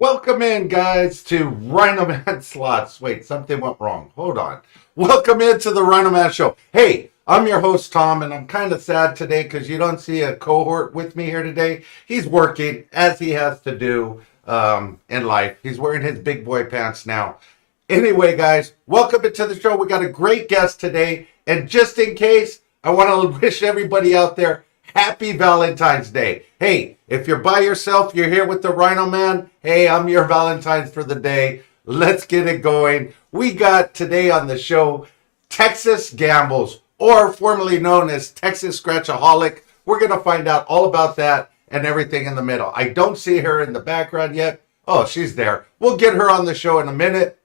Welcome in, guys, to RhinoMan Slots. Wait, something went wrong. Hold on. Welcome into the RhinoMan Show. Hey, I'm your host, Tom, and I'm kind of sad today because you don't see a cohort with me here today. He's working, as he has to do in life. He's wearing his big boy pants now. Anyway, guys, welcome into the show. We got a great guest today, and just in case, I want to wish everybody out there Happy Valentine's Day. Hey, if you're by yourself, you're here with the Rhino Man. Hey, I'm your Valentine's for the day. Let's get it going. We got today on the show Texas Gambles, or formerly known as Texas Scratchaholic. We're going to find out all about that and everything in the middle. I don't see her in the background yet. Oh, she's there. We'll get her on the show in a minute.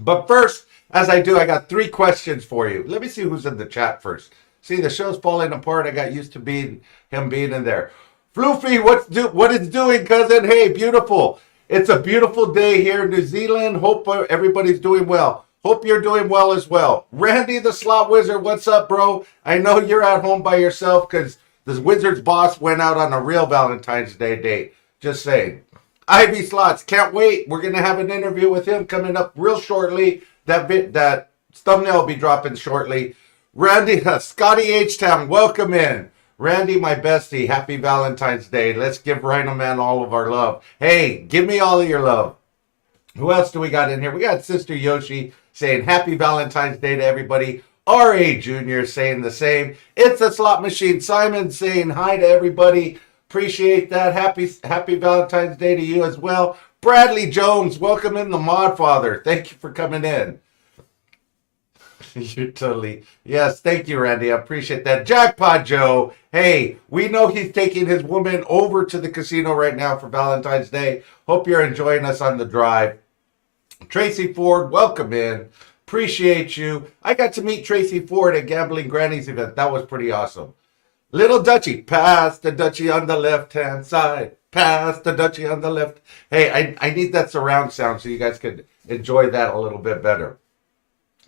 But first, as I do, I got 3 questions for you. Let me see who's in the chat first. See, the show's falling apart. I got used to him being in there. Floofy, what it's doing, cousin? Hey, beautiful. It's a beautiful day here in New Zealand. Hope everybody's doing well. Hope you're doing well as well. Randy the Slot Wizard, what's up, bro? I know you're at home by yourself because the Wizard's boss went out on a real Valentine's Day date. Just saying. Ivy Slots, can't wait. We're going to have an interview with him coming up real shortly. That thumbnail will be dropping shortly. Randy, Scotty H-Town, welcome in. Randy, my bestie, happy Valentine's Day. Let's give Rhino Man all of our love. Hey, give me all of your love. Who else do we got in here? We got Sister Yoshi saying happy Valentine's Day to everybody. R.A. Jr. saying the same. It's a slot machine. Simon saying hi to everybody. Appreciate that. Happy Valentine's Day to you as well. Bradley Jones, welcome in the Mod Father. Thank you for coming in. You're totally, yes, thank you, Randy. I appreciate that. Jackpot Joe, hey, we know he's taking his woman over to the casino right now for Valentine's Day. Hope you're enjoying us on the drive. Tracy Ford, welcome in. Appreciate you. I got to meet Tracy Ford at Gambling Granny's event. That was pretty awesome. Little Dutchie, pass the Dutchie on the left-hand side. Pass the Dutchie on the left. Hey, I need that surround sound so you guys could enjoy that a little bit better.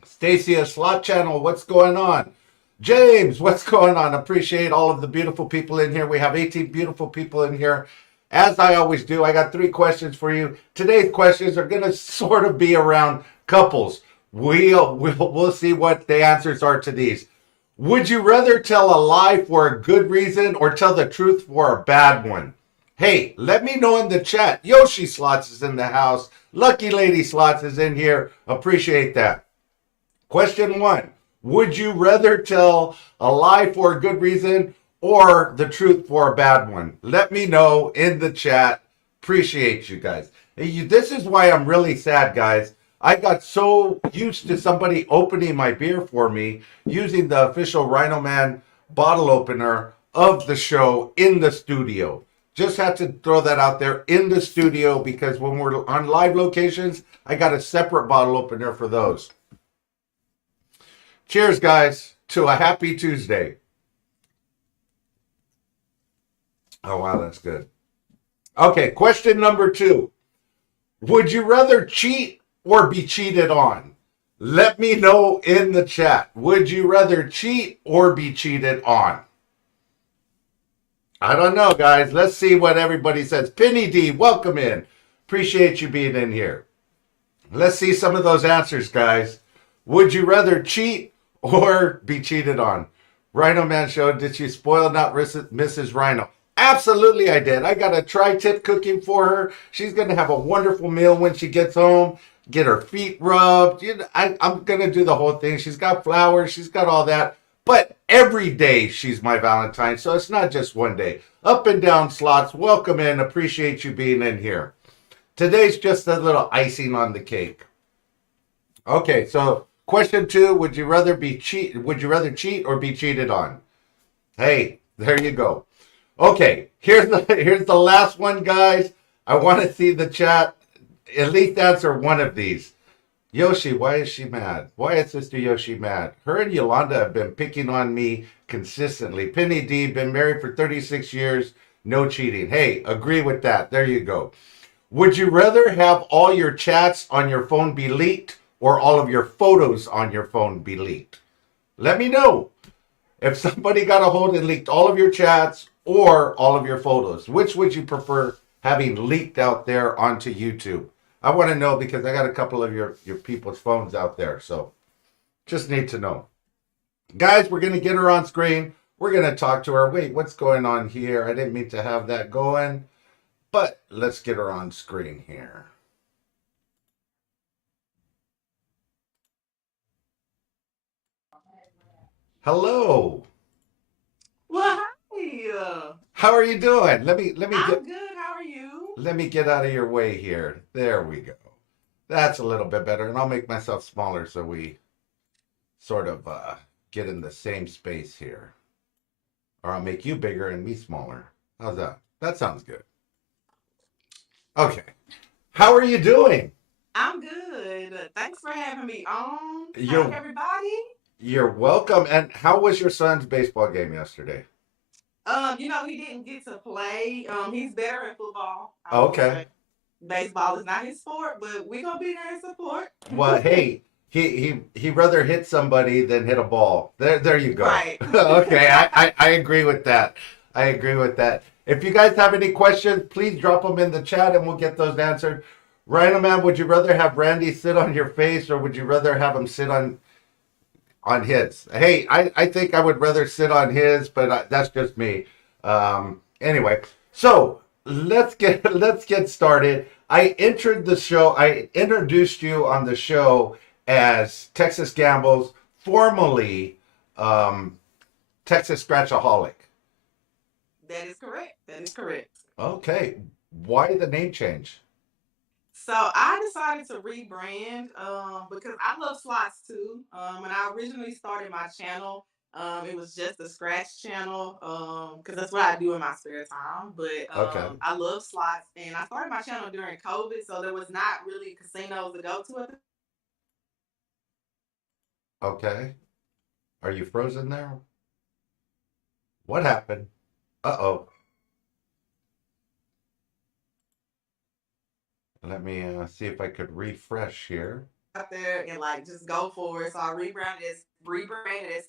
Stacia Slot Channel, what's going on? James, what's going on? Appreciate all of the beautiful people in here. We have 18 beautiful people in here. As I always do, I got 3 questions for you. Today's questions are going to sort of be around couples. We'll see what the answers are to these. Would you rather tell a lie for a good reason or tell the truth for a bad one? Hey, let me know in the chat. Yoshi Slots is in the house. Lucky Lady Slots is in here. Appreciate that. Question 1, would you rather tell a lie for a good reason or the truth for a bad one? Let me know in the chat. Appreciate you guys. This is why I'm really sad, guys. I got so used to somebody opening my beer for me using the official Rhino Man bottle opener of the show in the studio. Just had to throw that out there in the studio because when we're on live locations, I got a separate bottle opener for those. Cheers, guys, to a happy Tuesday. Oh, wow, that's good. Okay, question number 2. Would you rather cheat or be cheated on? Let me know in the chat. Would you rather cheat or be cheated on? I don't know, guys. Let's see what everybody says. Penny D, welcome in. Appreciate you being in here. Let's see some of those answers, guys. Would you rather cheat or be cheated on? Rhino Man Show, did she spoil not Mrs. Rhino? Absolutely I did. I got a tri-tip cooking for her. She's going to have a wonderful meal when she gets home. Get her feet rubbed. I'm going to do the whole thing. She's got flowers. She's got all that. But every day she's my Valentine, so it's not just one day. Up and down Slots, welcome in. Appreciate you being in here. Today's just a little icing on the cake. Okay, so question 2, would you rather cheat or be cheated on? Hey, there you go. Okay, here's the last one, guys. I want to see the chat at least answer one of these. Yoshi, why is she mad? Why is Sister Yoshi mad? Her and Yolanda have been picking on me consistently. Penny D, been married for 36 years, no cheating. Hey, agree with that. There you go. Would you rather have all your chats on your phone be leaked or all of your photos on your phone be leaked? Let me know. If somebody got a hold and leaked all of your chats or all of your photos, which would you prefer having leaked out there onto YouTube? I want to know because I got a couple of your people's phones out there, so just need to know. Guys, we're going to get her on screen. We're going to talk to her. Wait, what's going on here? I didn't mean to have that going, but let's get her on screen here. Hello. Well, hi. How are you doing? I'm good. How are you? Let me get out of your way here. There we go. That's a little bit better, and I'll make myself smaller so we sort of get in the same space here. Or I'll make you bigger and me smaller. How's that? That sounds good. Okay. How are you doing? I'm good. Thanks for having me on. You're Hi, everybody. you're welcome. And how was your son's baseball game yesterday? He didn't get to play. He's better in football. I will Okay. say. Baseball is not his sport, but we're gonna be there in support. Well, hey, he rather hit somebody than hit a ball. There you go. Right. Okay, I agree with that. I agree with that. If you guys have any questions, please drop them in the chat and we'll get those answered. RhinoMan, would you rather have Randy sit on your face or would you rather have him sit on his? Hey, I think I would rather sit on his, but that's just me. Anyway, so let's get started. I entered the show. I introduced you on the show as Texas Gambles, formerly Texas Scratchaholic. That is correct. That is correct. Okay, why the name change? So I decided to rebrand because I love slots too. When I originally started my channel, it was just a scratch channel because that's what I do in my spare time. But Okay, I love slots, and I started my channel during COVID, so there was not really casinos to go to at the okay. Are you frozen there? What happened? Uh-oh. Let me see if I could refresh here. out there and like just go for it. So I rebranded as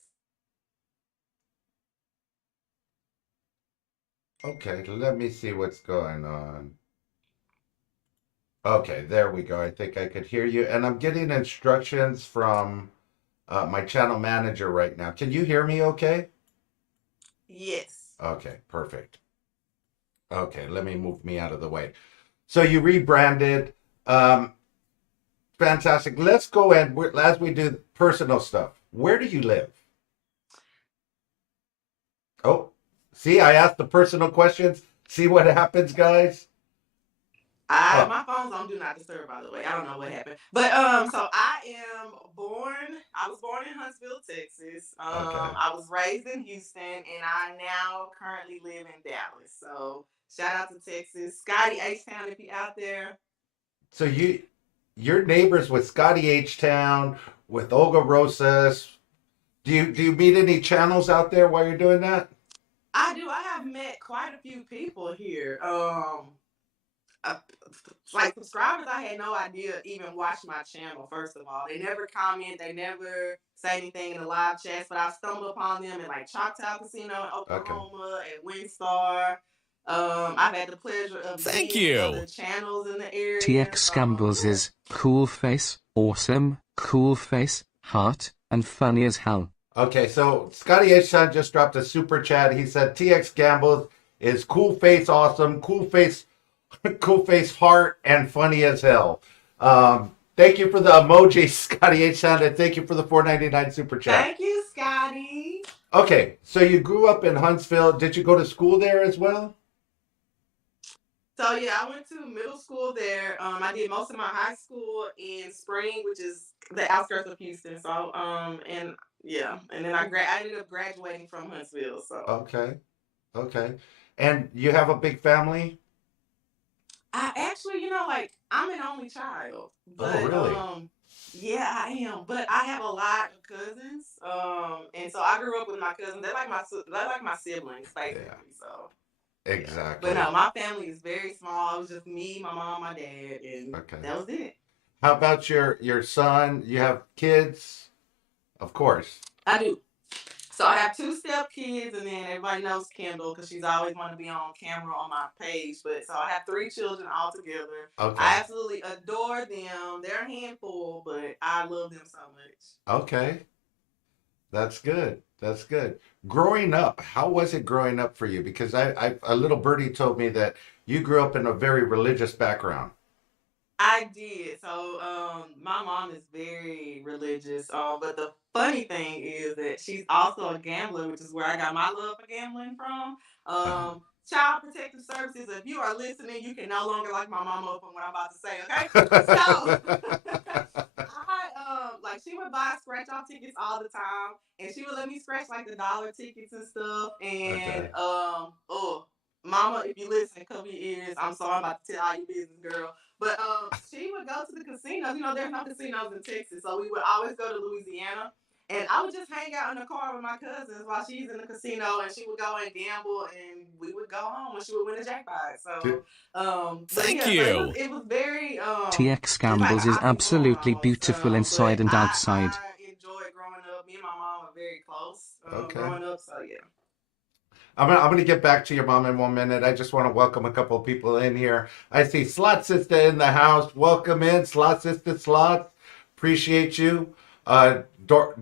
Okay, let me see what's going on. Okay, there we go. I think I could hear you. And I'm getting instructions from my channel manager right now. Can you hear me okay? yes. Okay, perfect. Okay, let me move me out of the way. So you rebranded. Um, Fantastic. Let's go and as we do personal stuff. Where do you live? Oh, see, I asked the personal questions. See what happens, guys? Oh, My phone's on do not disturb, by the way. I don't know what happened. But so I was born in Huntsville, Texas. okay. I was raised in Houston and I now currently live in Dallas. So shout out to Texas. Scotty H Town if you out there. So your neighbors with Scotty H Town, with Olga Rosas. Do you meet any channels out there while you're doing that? I do. I have met quite a few people here. Uh, like subscribers I had no idea even watch my channel. First of all, they never comment, they never say anything in the live chats, but I stumbled upon them in like Choctaw Casino in Okay. Oklahoma, at Windstar. I've had the pleasure of being in other channels in the area. TX Gambles is cool face, awesome, cool face, heart, and funny as hell. Okay, so Scotty H Town just dropped a super chat. He said TX Gambles is cool face, awesome, cool face, cool face, heart, and funny as hell. Thank you for the emoji, Scotty H Town, and thank you for the $4.99 super chat. Thank you, Scotty. Okay, so you grew up in Huntsville. Did you go to school there as well? So yeah, I went to middle school there. I did most of my high school in Spring, which is the outskirts of Houston. So and yeah, and then I ended up graduating from Huntsville. So Okay, okay. And you have a big family? I actually, like I'm an only child, Oh, but really? yeah, I am. But I have a lot of cousins, and so I grew up with my cousins. They're like my siblings, basically. Yeah, So yeah, but exactly. no, my family is very small. It was just me, my mom, my dad, and Okay. that was it. How about your son? You have kids? Of course. I do. So I have two step kids, and then everybody knows Kendall because she's always want to be on camera on my page. But so I have three children all together. I Okay. absolutely adore them. They're a handful, but I love them so much. Okay. That's good. That's good. Growing up, how was it growing up for you? Because a little birdie told me that you grew up in a very religious background. I did. So, my mom is very religious. But the funny thing is that she's also a gambler, which is where I got my love for gambling from. Uh-huh. Child Protective Services. If you are listening, you can no longer like my mama from what I'm about to say. Okay, so I like she would buy scratch off tickets all the time, and she would let me scratch like the dollar tickets and stuff. And Okay. oh, mama, if you listen, cover your ears. I'm sorry, I'm about to tell all your business, girl. But she would go to the casinos. You know, there's no casinos in Texas, so we would always go to Louisiana. And I would just hang out in the car with my cousins while she's in the casino, and she would go and gamble, and we would go home when she would win the jackpot. So, but Thank yeah, so you. it was very TX it's like an Gambles is oxymoron absolutely almost. beautiful But inside and outside. I enjoyed growing up. Me and my mom were very close Okay. growing up. So yeah. I'm gonna get back to your mom in 1 minute. I just want to welcome a couple of people in here. I see Slot Sister in the house. Welcome in, Slot Sister Slot. Appreciate you.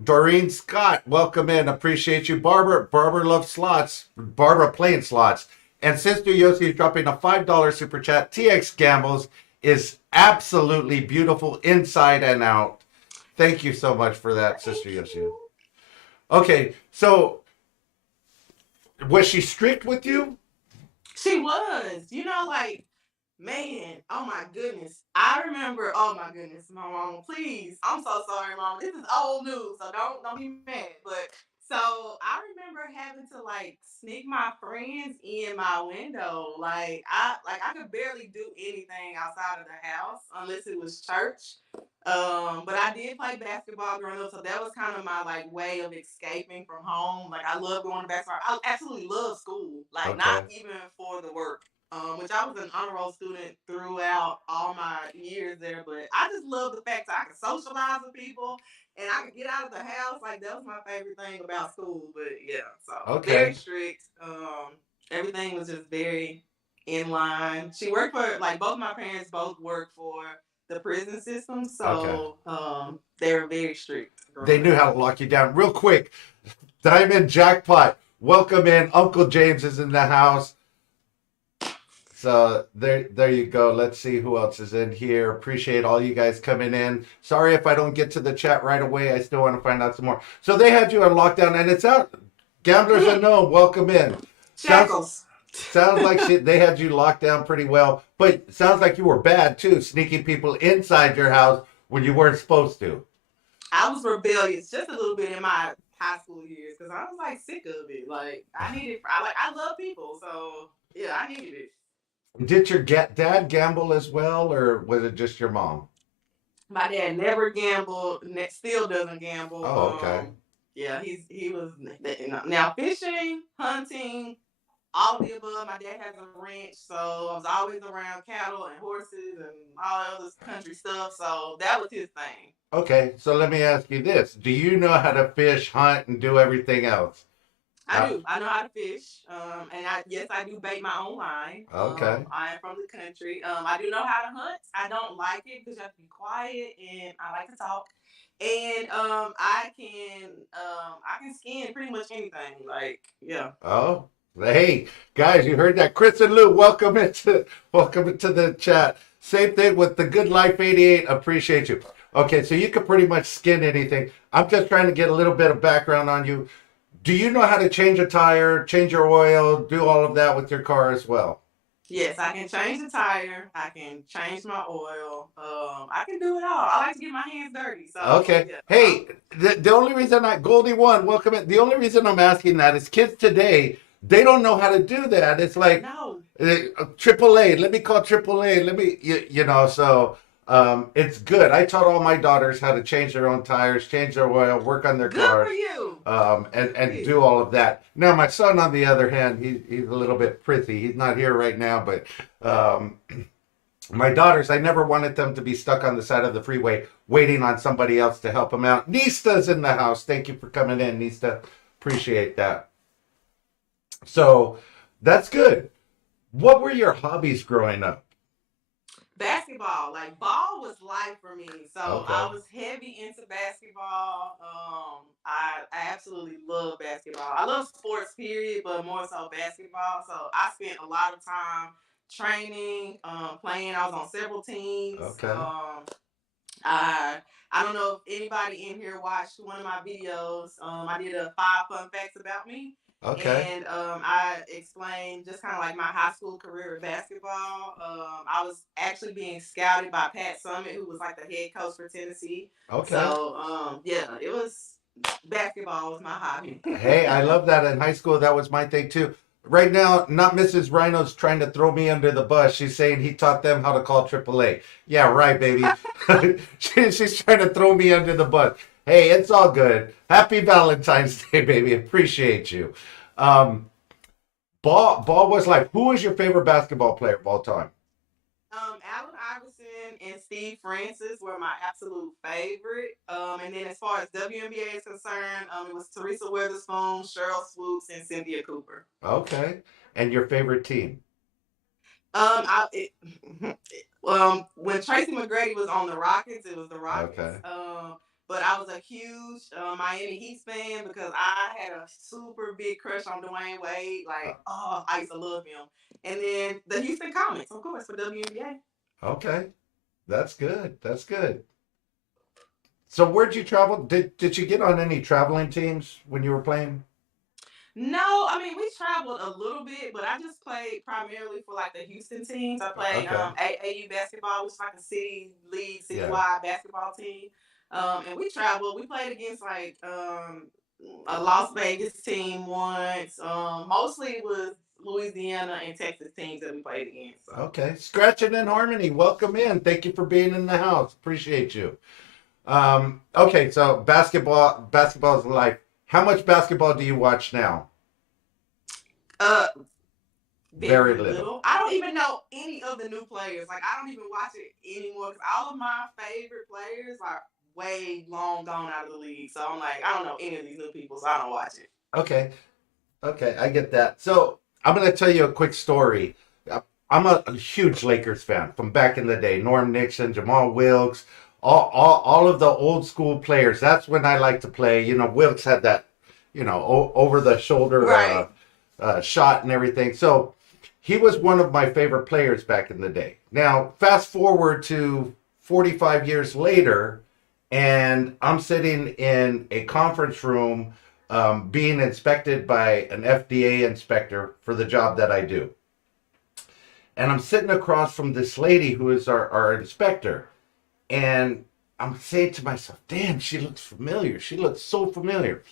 Doreen Scott, welcome in. Appreciate you. Barbara loves slots. Barbara playing slots. And Sister Yossi is dropping a $5 super chat. TX Gambles is absolutely beautiful inside and out. Thank you so much for that, Sister Yossi. Okay, so was she strict with you? She was, like, man, oh my goodness. I remember, oh my goodness, my mama, please. I'm so sorry, mama. This is old news, so don't be mad. But so I remember having to like sneak my friends in my window. Like I could barely do anything outside of the house unless it was church. But I did play basketball growing up, so that was kind of my like way of escaping from home. Like I love going to basketball. I absolutely love school, like not Okay. even for the work. Which I was an honor roll student throughout all my years there, but I just love the fact that I could socialize with people and I could get out of the house. Like that was my favorite thing about school. But yeah, so very Okay. strict. Everything was just very in line. She worked for like both my parents both worked for the prison system, Okay. so they were very strict. They knew how to lock you down. Real quick, Diamond Jackpot, welcome in. Uncle James is in the house. So there you go. Let's see who else is in here. Appreciate all you guys coming in. Sorry if I don't get to the chat right away. I still want to find out some more. So they had you on lockdown and it's out. Gamblers Unknown, welcome in. Shackles. Sounds like they had you locked down pretty well, but sounds like you were bad too, sneaking people inside your house when you weren't supposed to. I was rebellious just a little bit in my high school years because I was like sick of it. Like I love people, so yeah, I needed it. Did your dad gamble as well, or was it just your mom? My dad never gambled, still doesn't gamble. Oh, okay. Yeah, he was now fishing, hunting, all of the above. My dad has a ranch, so I was always around cattle and horses and all that other country stuff. So that was his thing. Okay, so let me ask you this: do you know how to fish, hunt, and do everything else? I do. I know how to fish. And I do bait my own line. Okay. I am from the country. I do know how to hunt. I don't like it because you have to be quiet and I like to talk. And I can skin pretty much anything. Like, yeah. Oh, hey guys, you heard that? Chris and Lou, welcome into the chat. Same thing with the Good Life 88. Appreciate you. Okay, so you can pretty much skin anything. I'm just trying to get a little bit of background on you. Do you know how to change a tire, change your oil, do all of that with your car as well? Yes, I can change the tire. I can change my oil. I can do it all. I like to get my hands dirty. So okay. Yeah. Hey, the only reason Goldie One, welcome in. The only reason I'm asking that is kids today, they don't know how to do that. It's like no. AAA. Let me call AAA. Let me, so. It's good. I taught all my daughters how to change their own tires, change their oil, work on their cars. Good for you. And do all of that. Now, my son, on the other hand, he's a little bit prissy. He's not here right now, but my daughters, I never wanted them to be stuck on the side of the freeway waiting on somebody else to help them out. Nista's in the house. Thank you for coming in, Nista. Appreciate that. So that's good. What were your hobbies growing up? Basketball, like ball was life for me. So I Okay. was heavy into basketball. I absolutely love basketball. I love sports, period, but more so basketball. So I spent a lot of time training, playing. I was on several teams. Okay. I I don't know if anybody in here watched one of my videos. I did a 5 fun facts about me, Okay. and I explained just kind of like my high school career of basketball. I was actually being scouted by Pat Summitt, who was like the head coach for Tennessee. Okay. So yeah, it was basketball was my hobby. Hey, I love that. In high school, that was my thing too. Right now, not Mrs. Rhino's trying to throw me under the bus. She's saying he taught them how to call AAA. Yeah, right, baby. She's trying to throw me under the bus. Hey, it's all good. Happy Valentine's Day, baby. Appreciate you. Um, ball was like, who was your favorite basketball player of all time? Allen Iverson and Steve Francis were my absolute favorite. And then as far as WNBA is concerned, it was Teresa Witherspoon, Cheryl Swoops, and Cynthia Cooper. Okay. And your favorite team? I it, when Tracy McGrady was on the Rockets, it was the Rockets. Okay. But I was a huge Miami Heat fan because I had a super big crush on Dwayne Wade. Uh, Like, oh, I used to love him. And then the Houston Comets, of course, for WNBA. Okay. That's good. That's good. So where'd you travel? Did you get on any traveling teams when you were playing? No, I mean we traveled a little bit, but I just played primarily for like the Houston teams. I played Okay. AAU basketball, which is like a city league, Yeah. citywide basketball team. And we traveled. We played against like a Las Vegas team once. Mostly it was Louisiana and Texas teams that we played against. So. Okay. Scratching and Harmony, welcome in. Thank you for being in the house. Appreciate you. Okay, so basketball is life. How much basketball do you watch now? Uh, Very Very little. little. I don't even know any of the new players. Like I don't even watch it anymore because all of my favorite players are way long gone out of the league. So I'm like, I don't know any of these new people, so I don't watch it. Okay. Okay, I get that. So I'm gonna tell you a quick story. I'm a huge Lakers fan from back in the day. Norm Nixon, Jamal Wilkes, all of the old school players. That's when I like to play. You know, Wilkes had that, over the shoulder Right. shot and everything. So he was one of my favorite players back in the day. Now, fast forward to 45 years later, and I'm sitting in a conference room being inspected by an FDA inspector for the job that I do. And I'm sitting across from this lady who is our inspector. And I'm saying to myself, damn, she looks familiar. She looks so familiar.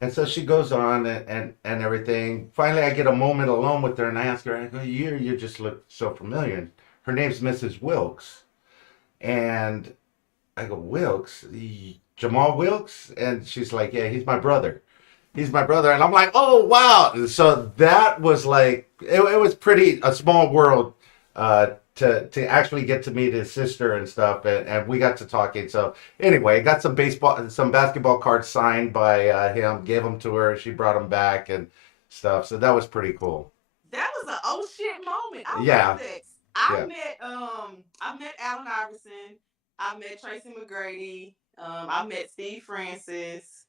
And so she goes on and everything. Finally, I get a moment alone with her and I ask her, I go, you just look so familiar. And her name's Mrs. Wilkes. And I go, Wilkes? Jamal Wilkes? And she's like, yeah, he's my brother. He's my brother. And I'm like, oh, wow. So that was like, it was pretty, a small world to actually get to meet his sister and stuff. And we got to talking. So anyway, got some basketball cards signed by him, gave them to her. She brought them back and stuff. So that was pretty cool. That was an oh shit moment. I Yeah. love that. I Yeah. met I met Allen Iverson. I met Tracy McGrady. I met Steve Francis.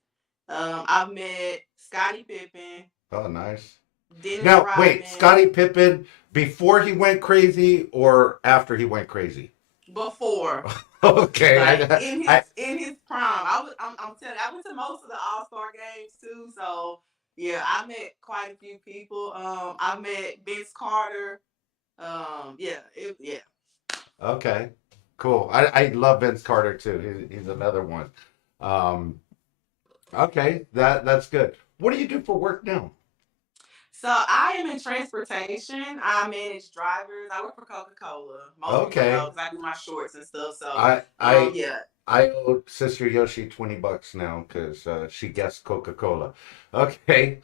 I've met Scottie Pippen, Oh, nice. Dennis Now, wait, Rodman. Scottie Pippen, before he went crazy or after he went crazy? Before. Okay. Like in his I, in his prime. I'm telling you, I went to most of the All-Star games too. So yeah, I met quite a few people. I met Vince Carter. Yeah. okay. Cool. I love Vince Carter too. He's another one. Um, okay, that's good. What do you do for work now? So I am in transportation. I manage drivers. I work for Coca-Cola. Most people know Okay. because I do my shorts and stuff. So I yeah, I owe Sister Yoshi $20 now because she guessed Coca-Cola. Okay.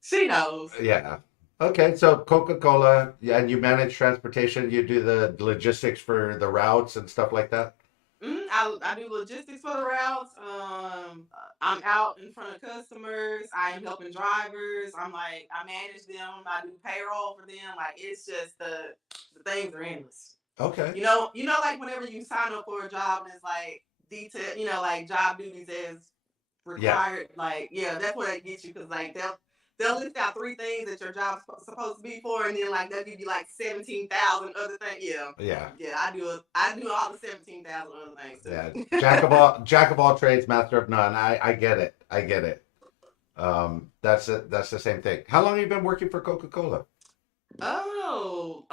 she knows. Yeah. Okay, so Coca-Cola, yeah, and you manage transportation, you do the logistics for the routes and stuff like that? I do logistics for the routes. I'm out in front of customers. I am helping drivers. I manage them. I do payroll for them. Like it's just the things are endless. Okay. Like whenever you sign up for a job and it's like detail, like job duties as Yeah. required. Like yeah, that's what it gets you because like they'll list out 3 things that your job's supposed to be for, and then like they'll give you like 17,000 other things. Yeah, Yeah. yeah, I do all the 17,000 other things too. Yeah. Jack of all trades, master of none. I get it. I get it. That's it. That's the same thing. How long have you been working for Coca-Cola? Oh,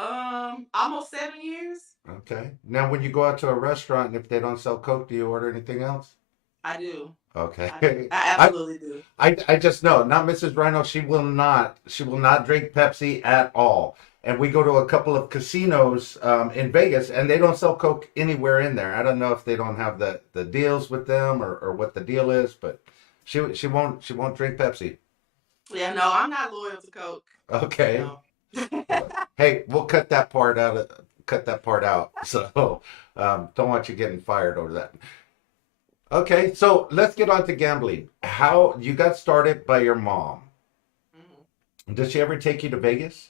almost 7 years. Okay. Now, when you go out to a restaurant and if they don't sell Coke, do you order anything else? I do. Okay. I absolutely do. I just know, not Mrs. Rhino, she will not drink Pepsi at all. And we go to a couple of casinos in Vegas and they don't sell Coke anywhere in there. I don't know if they don't have the deals with them or what the deal is, but she won't drink Pepsi. Yeah, no, I'm not loyal to Coke. Okay. No. Hey, we'll cut that part out. So don't want you getting fired over that. Okay, so let's get on to gambling. How you got started by your mom? Mhm. Did she ever take you to Vegas?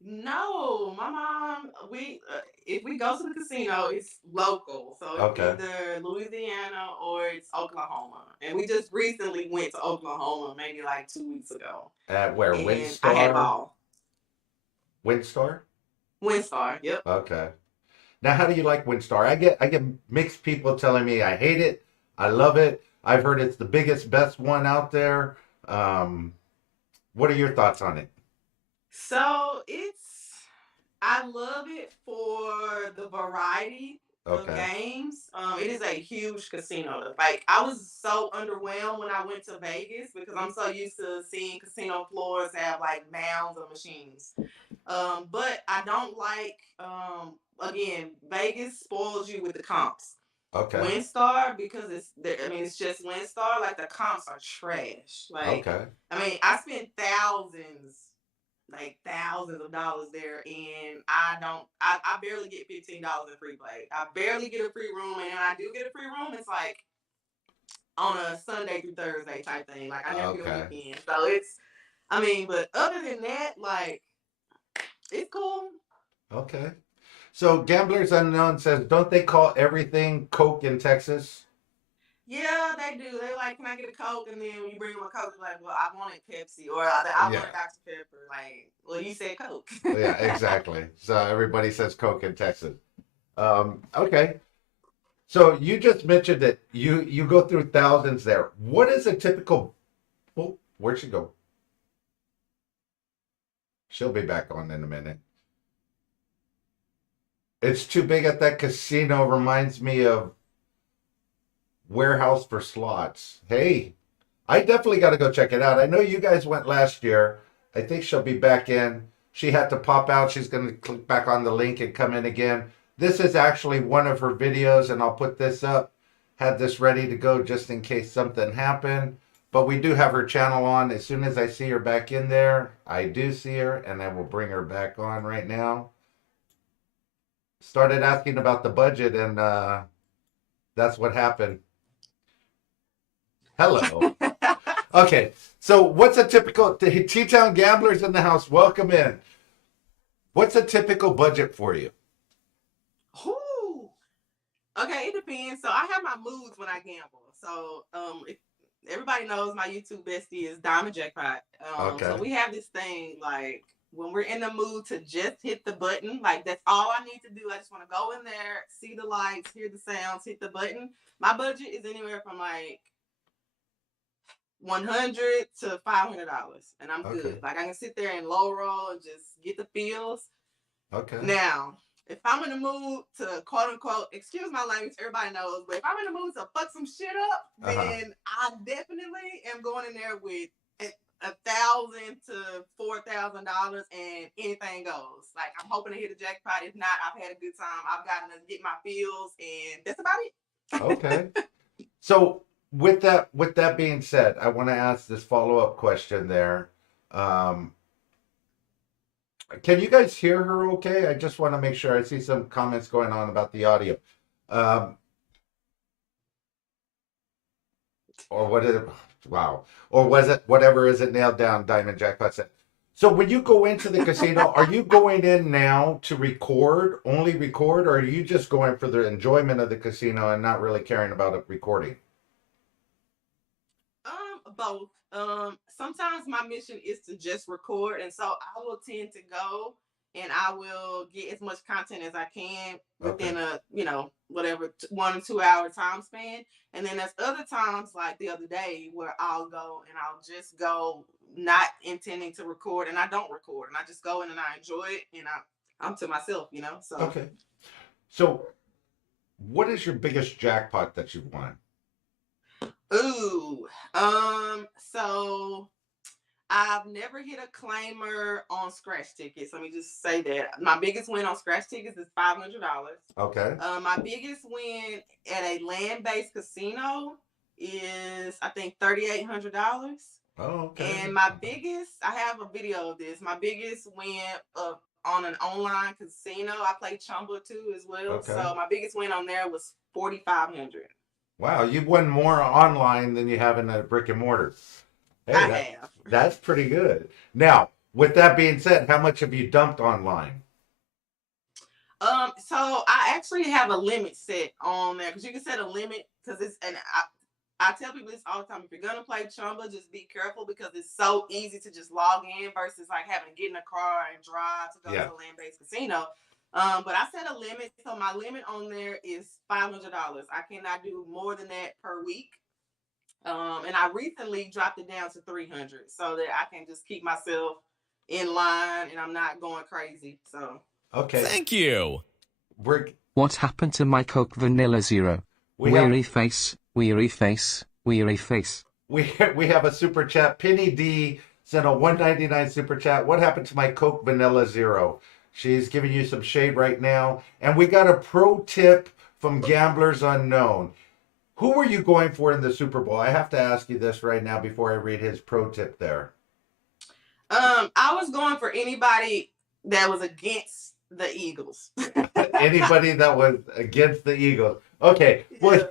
No, my mom. If we go to the casino, it's local, so it's Okay. either Louisiana or it's Oklahoma. And we just recently went to Oklahoma, maybe like 2 weeks ago. At where? And I had a WinStar? ball. WinStar? WinStar, yep. Okay. Now, how do you like WinStar? I get mixed people telling me I hate it, I love it. I've heard it's the biggest, best one out there. What are your thoughts on it? So I love it for the variety of Okay. games. It is a huge casino. Like I was so underwhelmed when I went to Vegas because I'm so used to seeing casino floors have like mounds of machines. But I don't like again, Vegas spoils you with the comps. Okay. WinStar because it's just WinStar. Like the comps are trash. Like Okay. I spent thousands of dollars there, and I barely get $15 in free play. I barely get a free room, and when I do get a free room, it's like on a Sunday through Thursday type thing. Like I never get a Okay. weekend. So but other than that, like it's cool. Okay. So Gamblers Unknown says, don't they call everything Coke in Texas? Yeah, they do. They're like, can I get a Coke? And then when you bring them a Coke, they're like, well, I wanted Pepsi or I Yeah. wanted Dr. Pepper. Like, well, you said Coke. Yeah, exactly. So everybody says Coke in Texas. Okay. So you just mentioned that you go through thousands there. What is a typical? Oh, where'd she go? She'll be back on in a minute. It's too big at that casino. Reminds me of Warehouse for Slots. Hey, I definitely got to go check it out. I know you guys went last year. I think she'll be back in. She had to pop out. She's going to click back on the link and come in again. This is actually one of her videos, and I'll put this up. Had this ready to go just in case something happened. But we do have her channel on. As soon as I see her back in there, I do see her, and I will bring her back on right now. Started asking about the budget, and that's what happened. Hello. Okay, so what's a typical T-Town Gamblers in the house? Welcome in. What's a typical budget for you? Ooh. Okay, it depends. So I have my moods when I gamble. So everybody knows my YouTube bestie is Diamond Jackpot. Okay. So we have this thing like when we're in the mood to just hit the button, like that's all I need to do. I just want to go in there, see the lights, hear the sounds, hit the button. My budget is anywhere from like $100 to $500, and I'm Okay. good. Like I can sit there and low roll and just get the feels. Okay. Now, if I'm in the mood to quote unquote, excuse my language, everybody knows, but if I'm in the mood to fuck some shit up, then I definitely am going in there with $1,000 to $4,000 and anything goes. Like I'm hoping to hit a jackpot. If not, I've had a good time. I've gotten to get my feels, and that's about it. Okay. So with that being said, I want to ask this follow-up question there. Can you guys hear her okay? I just want to make sure. I see some comments going on about the audio. or what is it? Wow. Or was it whatever is it nailed down? Diamond Jackpot said. So when you go into the casino, are you going in now to record, only record, or are you just going for the enjoyment of the casino and not really caring about it recording? Both. Sometimes my mission is to just record, and so I will tend to go and I will get as much content as I can within Okay. a, whatever 1 or 2 hour time span. And then there's other times like the other day where I'll go and I'll just go not intending to record, and I don't record, and I just go in and I enjoy it, and I'm to myself. So Okay. So what is your biggest jackpot that you've won? ooh, so I've never hit a claimer on scratch tickets. Let me just say that. My biggest win on scratch tickets is $500. Okay. My biggest win at a land-based casino is, I think, $3,800. Oh, okay. And my biggest, I have a video of this. My biggest win on an online casino, I play Chumba too as well. Okay. So my biggest win on there was 4,500. Wow, you've won more online than you have in a brick and mortar. Hey, I have. that's pretty good. Now, with that being said, how much have you dumped online? So I actually have a limit set on there, because you can set a limit, because I tell people this all the time. If you're gonna play Chumba, just be careful, because it's so easy to just log in versus like having to get in a car and drive to go to a land-based casino. But I set a limit, so my limit on there is $500. I cannot do more than that per week. And I recently dropped it down to 300 so that I can just keep myself in line and I'm not going crazy. So Okay. Thank you. What happened to my Coke Vanilla Zero? Weary face, weary face, weary face. We have a super chat. Penny D sent a $1.99 super chat. What happened to my Coke Vanilla Zero? She's giving you some shade right now. And we got a pro tip from Gamblers Unknown. Who were you going for in the Super Bowl? I have to ask you this right now before I read his pro tip there. I was going for anybody that was against the Eagles. Anybody that was against the Eagles. Okay, well,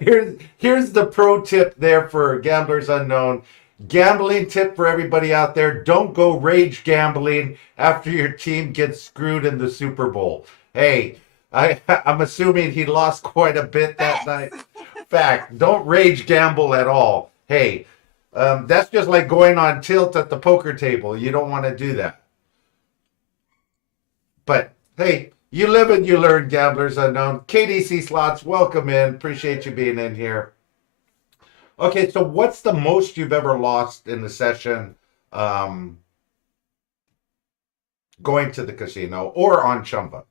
here's the pro tip there for Gamblers Unknown. Gambling tip for everybody out there: don't go rage gambling after your team gets screwed in the Super Bowl. Hey, I'm assuming he lost quite a bit that night. Fact, don't rage gamble at all. Hey, that's just like going on tilt at the poker table. You don't want to do that. But hey, you live and you learn, Gamblers Unknown. KDC Slots, welcome in. Appreciate you being in here. Okay, so what's the most you've ever lost in the session going to the casino or on Chumba?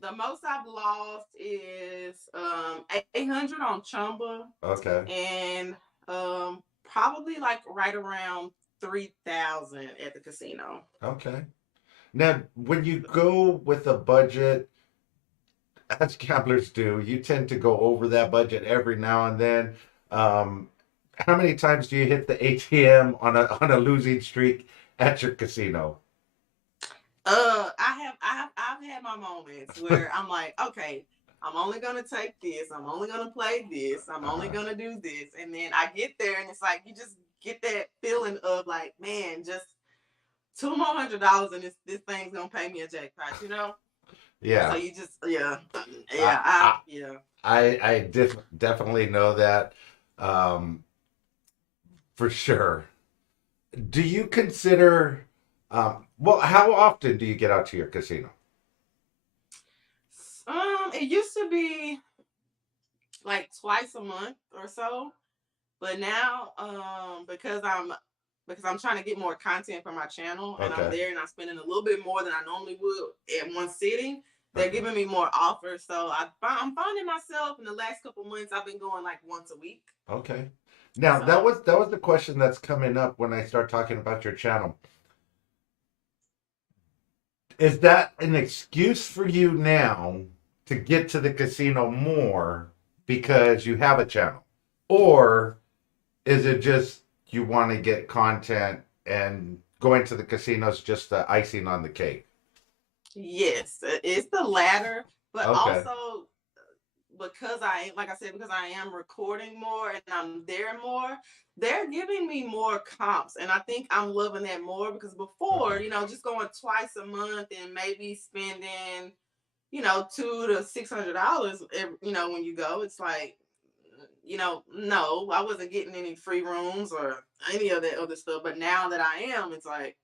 The most I've lost is 800 on Chumba. Okay. And probably like right around 3,000 at the casino. Okay. Now, when you go with a budget, as gamblers do, you tend to go over that budget every now and then. How many times do you hit the ATM on a losing streak at your casino? I've had my moments where I'm like, okay, I'm only gonna take this, I'm only gonna play this, I'm only gonna do this, and then I get there and it's like you just get that feeling of like, man, just $2 more $100 and this thing's gonna pay me a jackpot. Yeah. So you just I definitely know that for sure. Do you consider well, how often do you get out to your casino? It used to be like twice a month or so, but now because I'm trying to get more content for my channel, and I'm there and I'm spending a little bit more than I normally would at one sitting. They're giving me more offers, so I'm finding myself in the last couple months I've been going like once a week. Okay. Now that was the question that's coming up when I start talking about your channel. Is that an excuse for you now to get to the casino more because you have a channel? Or is it just you want to get content and going to the casino is just the icing on the cake? Yes, it's the latter, but also because like I said, because I am recording more and I'm there more, they're giving me more comps. And I think I'm loving that more because before, just going twice a month and maybe spending, $200 to $600, when you go, it's like, no, I wasn't getting any free rooms or any of that other stuff. But now that I am, it's like,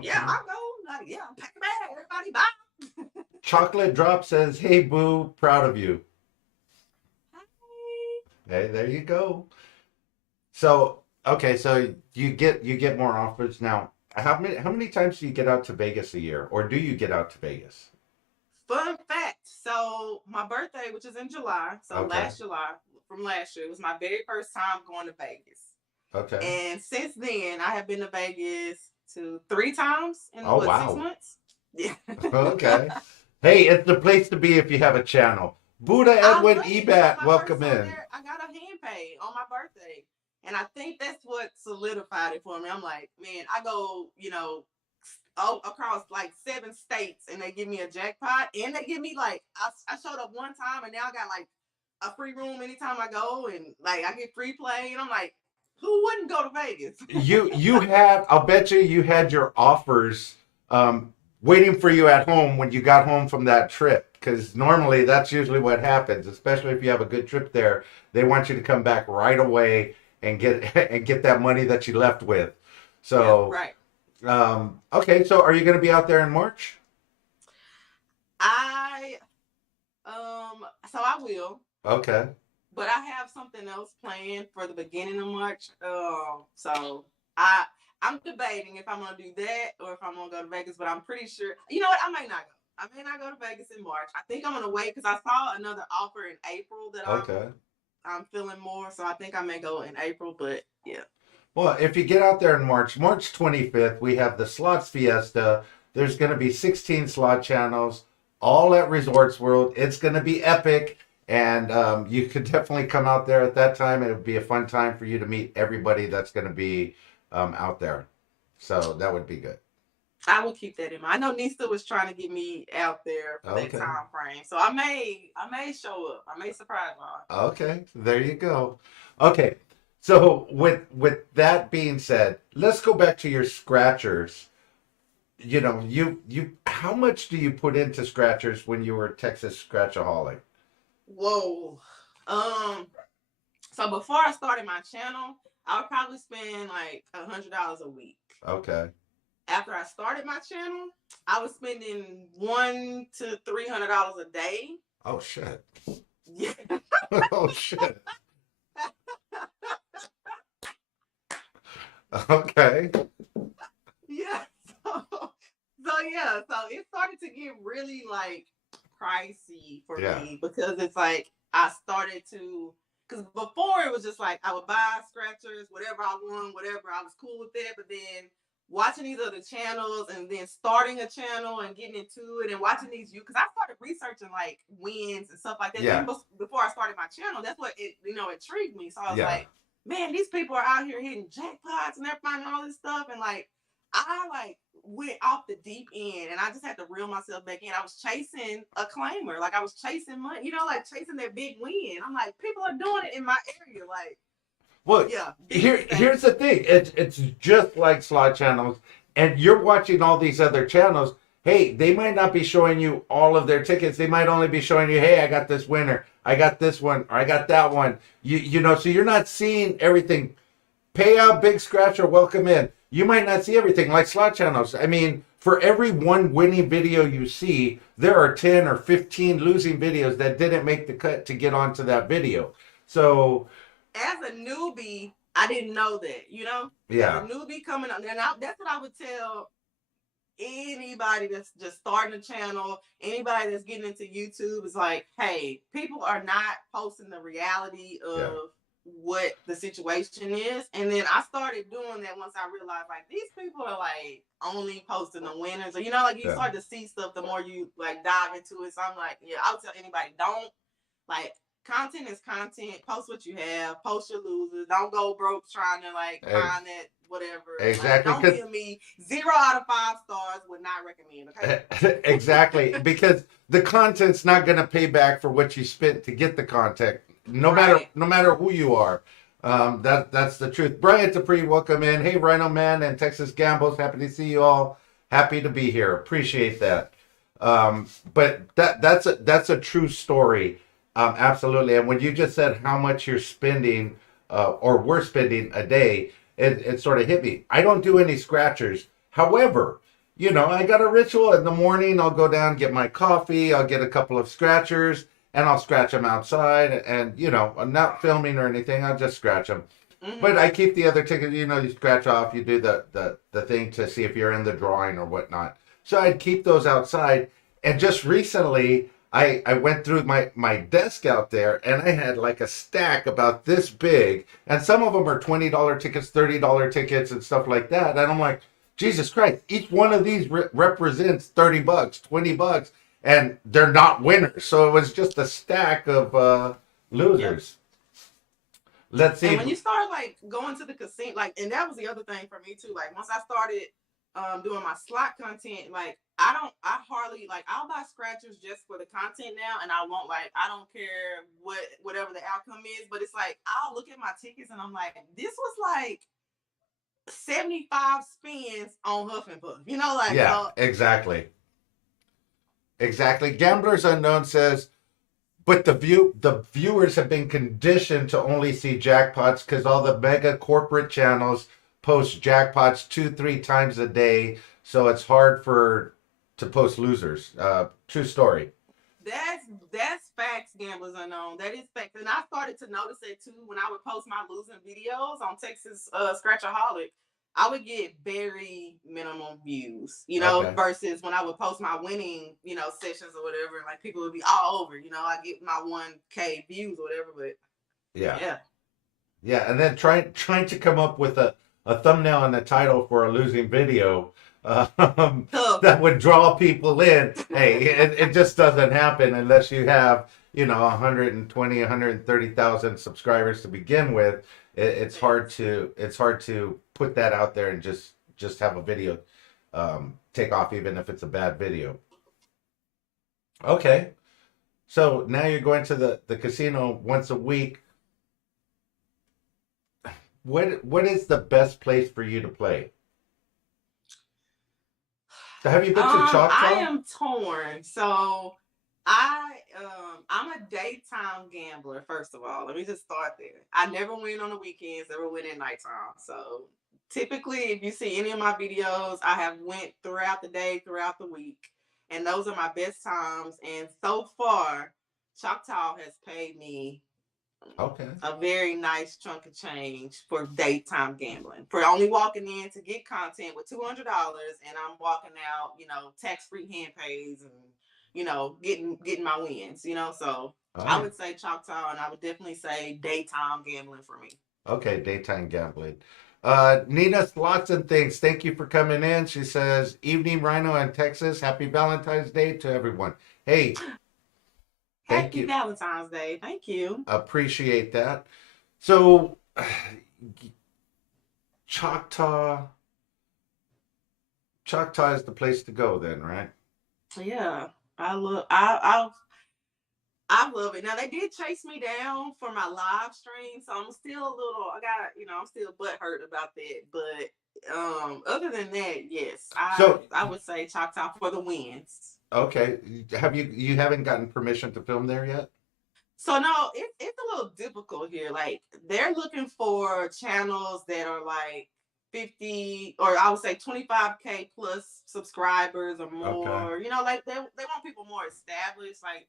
yeah, I'll go. Like, yeah, pack a bag. Everybody buy. Chocolate Drop says, "Hey Boo, proud of you." Hey. Hey, there you go. So okay, so you get more offers now. How many times do you get out to Vegas a year, or do you get out to Vegas? Fun fact. So my birthday, which is in July, so Okay. last July from last year, was my very first time going to Vegas. Okay. And since then, I have been to Vegas to 3 times in Oh, 6 wow. months. Yeah. Okay. Hey, it's the place to be if you have a channel. Buddha Edwin Ebat, welcome in. I got a hand pay on my birthday. And I think that's what solidified it for me. I'm like, man, I go, across like 7 states and they give me a jackpot. And they give me like, I showed up one time and now I got like a free room anytime I go. And like, I get free play. And I'm like, who wouldn't go to Vegas? You had, I'll bet you had your offers waiting for you at home when you got home from that trip. Because normally that's usually what happens, especially if you have a good trip there. They want you to come back right away and get that money that you left with. So yeah, right. Okay, so are you going to be out there in March? So I will. Okay. But I have something else planned for the beginning of March. So I'm debating if I'm gonna do that or if I'm gonna go to Vegas. But I'm pretty sure. You know what? I may not go. I may not go to Vegas in March. I think I'm gonna wait because I saw another offer in April that I'm feeling more. So I think I may go in April. But yeah. Well, if you get out there in March 25th, we have the Slots Fiesta. There's going to be 16 slot channels, all at Resorts World. It's going to be epic, and you could definitely come out there at that time. It would be a fun time for you to meet everybody that's going to be out there. So that would be good. I will keep that in mind. I know Nista was trying to get me out there for that time frame, so I may show up. I may surprise her. Okay, there you go. Okay. So with that being said, let's go back to your scratchers. You how much do you put into scratchers when you were Texas Scratchaholic? Whoa. So before I started my channel, I would probably spend like $100 a week. Okay. After I started my channel, I was spending $100 to $300 a day. Oh shit. Yeah. Oh shit. Okay. Yeah. So it started to get really like pricey for me because it's like I started to, because before it was just like I would buy scratchers, whatever I won, whatever, I was cool with it. But then watching these other channels and then starting a channel and getting into it and watching these, because I started researching like wins and stuff like that. Yeah. Even before I started my channel, that's what it intrigued me. So I was like, man, these people are out here hitting jackpots and everything and all this stuff. And like, I like went off the deep end and I just had to reel myself back in. I was chasing a claimer. Like I was chasing money, like chasing that big win. I'm like, people are doing it in my area. Like, well, yeah. Here's the thing. It's just like slot channels and you're watching all these other channels. Hey, they might not be showing you all of their tickets. They might only be showing you, hey, I got this winner. I got this one, or I got that one. So you're not seeing everything. Pay out, big scratch, or welcome in. You might not see everything like slot channels. I mean, for every one winning video you see, there are 10 or 15 losing videos that didn't make the cut to get onto that video. So, as a newbie, I didn't know that, Yeah. As a newbie coming on, and that's what I would tell anybody that's just starting a channel, anybody that's getting into YouTube, is like, hey, people are not posting the reality of what the situation is. And then I started doing that once I realized like these people are like only posting the winners, or you start to see stuff the more you like dive into it. So I'm like, I'll tell anybody, don't like content is content. Post what you have. Post your losers. Don't go broke trying to like find that whatever. Exactly. Like, don't be me. 0 out of 5 stars would not recommend. Okay. Exactly, because the content's not going to pay back for what you spent to get the content. No matter who you are. That's the truth. Brian Dupree, welcome in. Hey, RhinoMan and Texas Gambles, happy to see you all. Happy to be here. Appreciate that. But that's a true story. Absolutely. And when you just said how much you're spending, or we're spending a day, it sort of hit me. I don't do any scratchers. However, I got a ritual in the morning. I'll go down, get my coffee. I'll get a couple of scratchers, and I'll scratch them outside. And, I'm not filming or anything. I'll just scratch them. Mm-hmm. But I keep the other tickets. You scratch off. You do the thing to see if you're in the drawing or whatnot. So I'd keep those outside. And just recently, I went through my desk out there, and I had like a stack about this big. And some of them are $20 tickets, $30 tickets, and stuff like that. And I'm like, Jesus Christ, each one of these represents $30, $20, and they're not winners. So it was just a stack of losers. Yep. Let's see. And when you start like going to the casino, like, and that was the other thing for me too. Like once I started doing my slot content, like I hardly like, I'll buy scratchers just for the content now, and I don't care whatever the outcome is, but it's like I'll look at my tickets and I'm like, this was like 75 spins on Huff and Puff, yeah, exactly. Gamblers Unknown says, but the viewers have been conditioned to only see jackpots because all the mega corporate channels post jackpots 2-3 times a day, so it's hard to post losers. True story. That's facts, Gamblers Unknown. That is facts. And I started to notice it too when I would post my losing videos on Texas Scratchaholic. I would get very minimum views, okay, versus when I would post my winning, sessions or whatever, like people would be all over, I get my 1K views or whatever, but yeah. And then trying to come up with a thumbnail and a title for a losing video that would draw people in. Hey, it just doesn't happen unless you have 120, 130,000 subscribers to begin with. It's hard to put that out there and just have a video take off, even if it's a bad video. Okay, so now you're going to the casino once a week. What is the best place for you to play? So have you been to Choctaw? I am torn. So I'm a daytime gambler, first of all. Let me just start there. I never win on the weekends, never win at nighttime. So typically, if you see any of my videos, I have went throughout the day, throughout the week. And those are my best times. And so far, Choctaw has paid me a very nice chunk of change for daytime gambling. For only walking in to get content with $200, and I'm walking out, tax-free hand pays and getting my wins. So I would say Choctaw, and I would definitely say daytime gambling for me. Okay, daytime gambling. Nina Slots and Things, thank you for coming in. She says, evening, Rhino and Texas. Happy Valentine's Day to everyone. Hey. Happy Valentine's Day. Thank you. Appreciate that. So, Choctaw is the place to go then, right? Yeah. I love it. Now they did chase me down for my live stream, so I'm still I'm still butthurt about that. But other than that, yes, I would say Choctaw for the wins. Okay. You haven't gotten permission to film there yet? So no, it's a little difficult here. Like they're looking for channels that are like 50 or I would say 25K plus subscribers or more. Okay. Like they want people more established. Like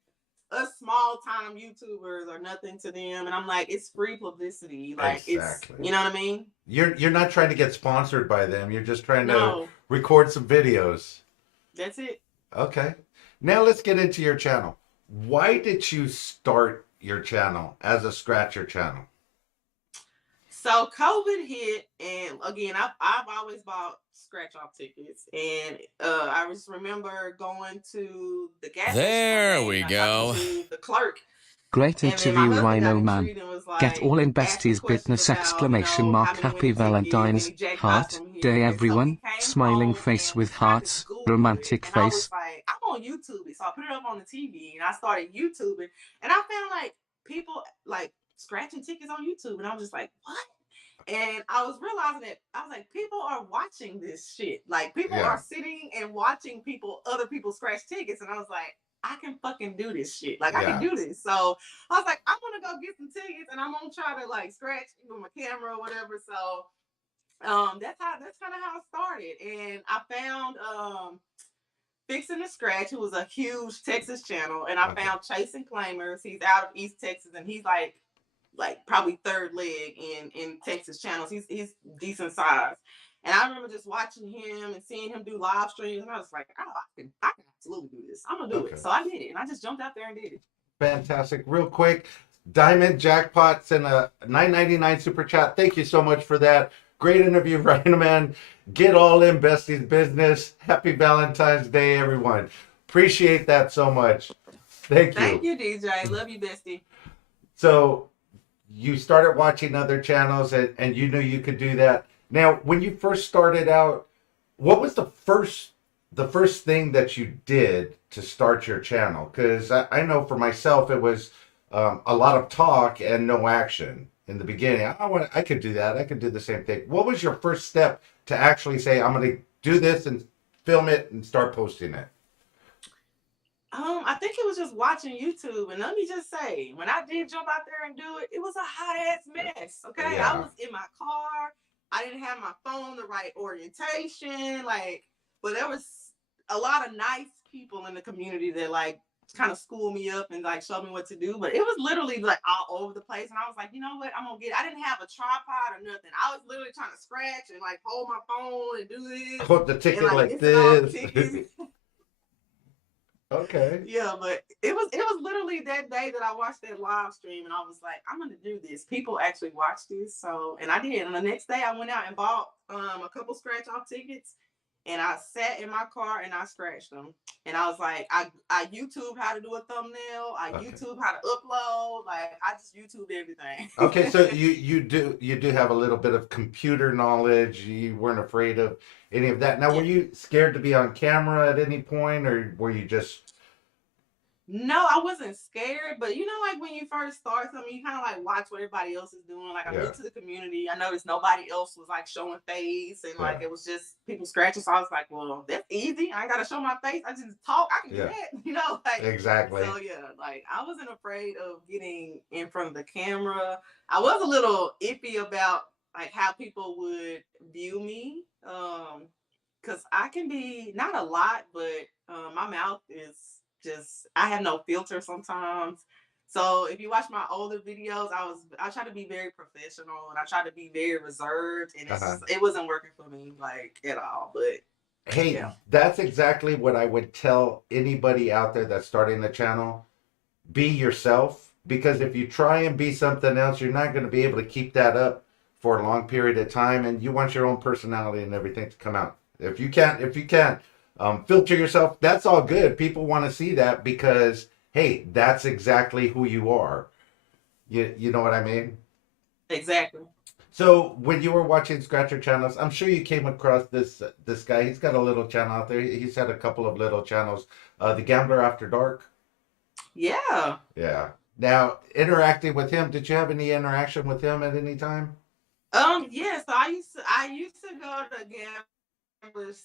us small time YouTubers are nothing to them. And I'm like, it's free publicity. Like exactly. It's, you know what I mean? You're not trying to get sponsored by them. You're just trying to record some videos. That's it. Okay. Now let's get into your channel. Why did you start your channel as a scratcher channel? So COVID hit, and again, I've always bought scratch off tickets, and I just remember going to the gas station. There we go. To the clerk, Great And then interview, my husband got Rhino Man. intrigued and was Get like all in asking besties questions business about, exclamation how mark, many happy winning tickets, Valentine's, any jackpots heart, from day here. And so he everyone, came smiling home face and we with tried to hearts, Google it. romantic And I was face. like, I'm on YouTube. So I put it up on the TV and I started YouTubing. And I found like people like scratching tickets on YouTube. And I was just like, what? And I was realizing that I was like, people are watching this shit. Like people Yeah. are sitting and watching other people scratch tickets. And I was like, I can fucking do this shit. Like I can Yeah. do this. So I was like, I'm gonna go get some tickets and I'm gonna try to like scratch with my camera or whatever. So that's kind of how it started. And I found Fixing the Scratch, who was a huge Texas channel, and I Okay. found Chasing Claimers. He's out of East Texas and he's like probably third leg in Texas channels. He's decent size. And I remember just watching him and seeing him do live streams, and I was like, oh, I can absolutely do this. I'm gonna do Okay. it. So I did it, and I just jumped out there and did it. Fantastic. Real quick, Diamond Jackpots and a $9.99 super chat. Thank you so much for that. Great interview, Rhino Man. Get all in besties business. Happy Valentine's Day, everyone. Appreciate that so much. Thank Thank you. you, DJ. Love you, bestie. So you started watching other channels and you knew you could do that. Now, when you first started out, what was the first thing that you did to start your channel? Because I know for myself it was a lot of talk and no action in the beginning. I could do that. I could do the same thing. What was your first step to actually say, I'm going to do this and film it and start posting it? I think it was just watching YouTube, and let me just say, when I did jump out there and do it, it was a hot ass mess. Okay, I Yeah. was in my car. I didn't have my phone the right orientation, but there was a lot of nice people in the community that like kind of schooled me up and like showed me what to do. But it was literally like all over the place, and I was like, you know what, I'm gonna get it. I didn't have a tripod or nothing. I was literally trying to scratch and like hold my phone and do this Hold the and ticket like like missing all the this. tickets. Okay. Yeah, but it was literally that day that I watched that live stream and I was like, I'm gonna do this. People actually watch this, so and I did. And the next day I went out and bought a couple scratch off tickets, and I sat in my car and I scratched them. And I was like, I YouTube how to do a thumbnail. I Okay. YouTube how to upload. Like I just YouTube everything. Okay, so you do have a little bit of computer knowledge. You weren't afraid of any of that. Now, were Yeah. you scared to be on camera at any point, or were you just No, I wasn't scared, but like when you first start something, you kind of like watch what everybody else is doing. Like I'm new yeah, to the community. I noticed nobody else was like showing face and like yeah, it was just people scratching. So I was like, well, that's easy. I ain't gotta show my face. I just talk. I can do yeah, that. Like exactly. so yeah, like I wasn't afraid of getting in front of the camera. I was a little iffy about like how people would view me. Because I can be not a lot, but my mouth is just I have no filter sometimes. So if you watch my older videos, I try to be very professional and I try to be very reserved, and Uh-huh. it wasn't working for me like at all. But Hey, yeah, that's exactly what I would tell anybody out there that's starting a channel. Be yourself, because if you try and be something else, you're not going to be able to keep that up for a long period of time, and you want your own personality and everything to come out. If you can't filter yourself, that's all good. People want to see that because hey, that's exactly who you are. You know what I mean? exactly. So when you were watching Scratcher channels, I'm sure you came across this guy. He's got a little channel out there. He's had a couple of little channels. The Gambler After Dark. Yeah. Yeah. Now, interacting with him, did you have any interaction with him at any time? Yeah. So I used to go to Gambler's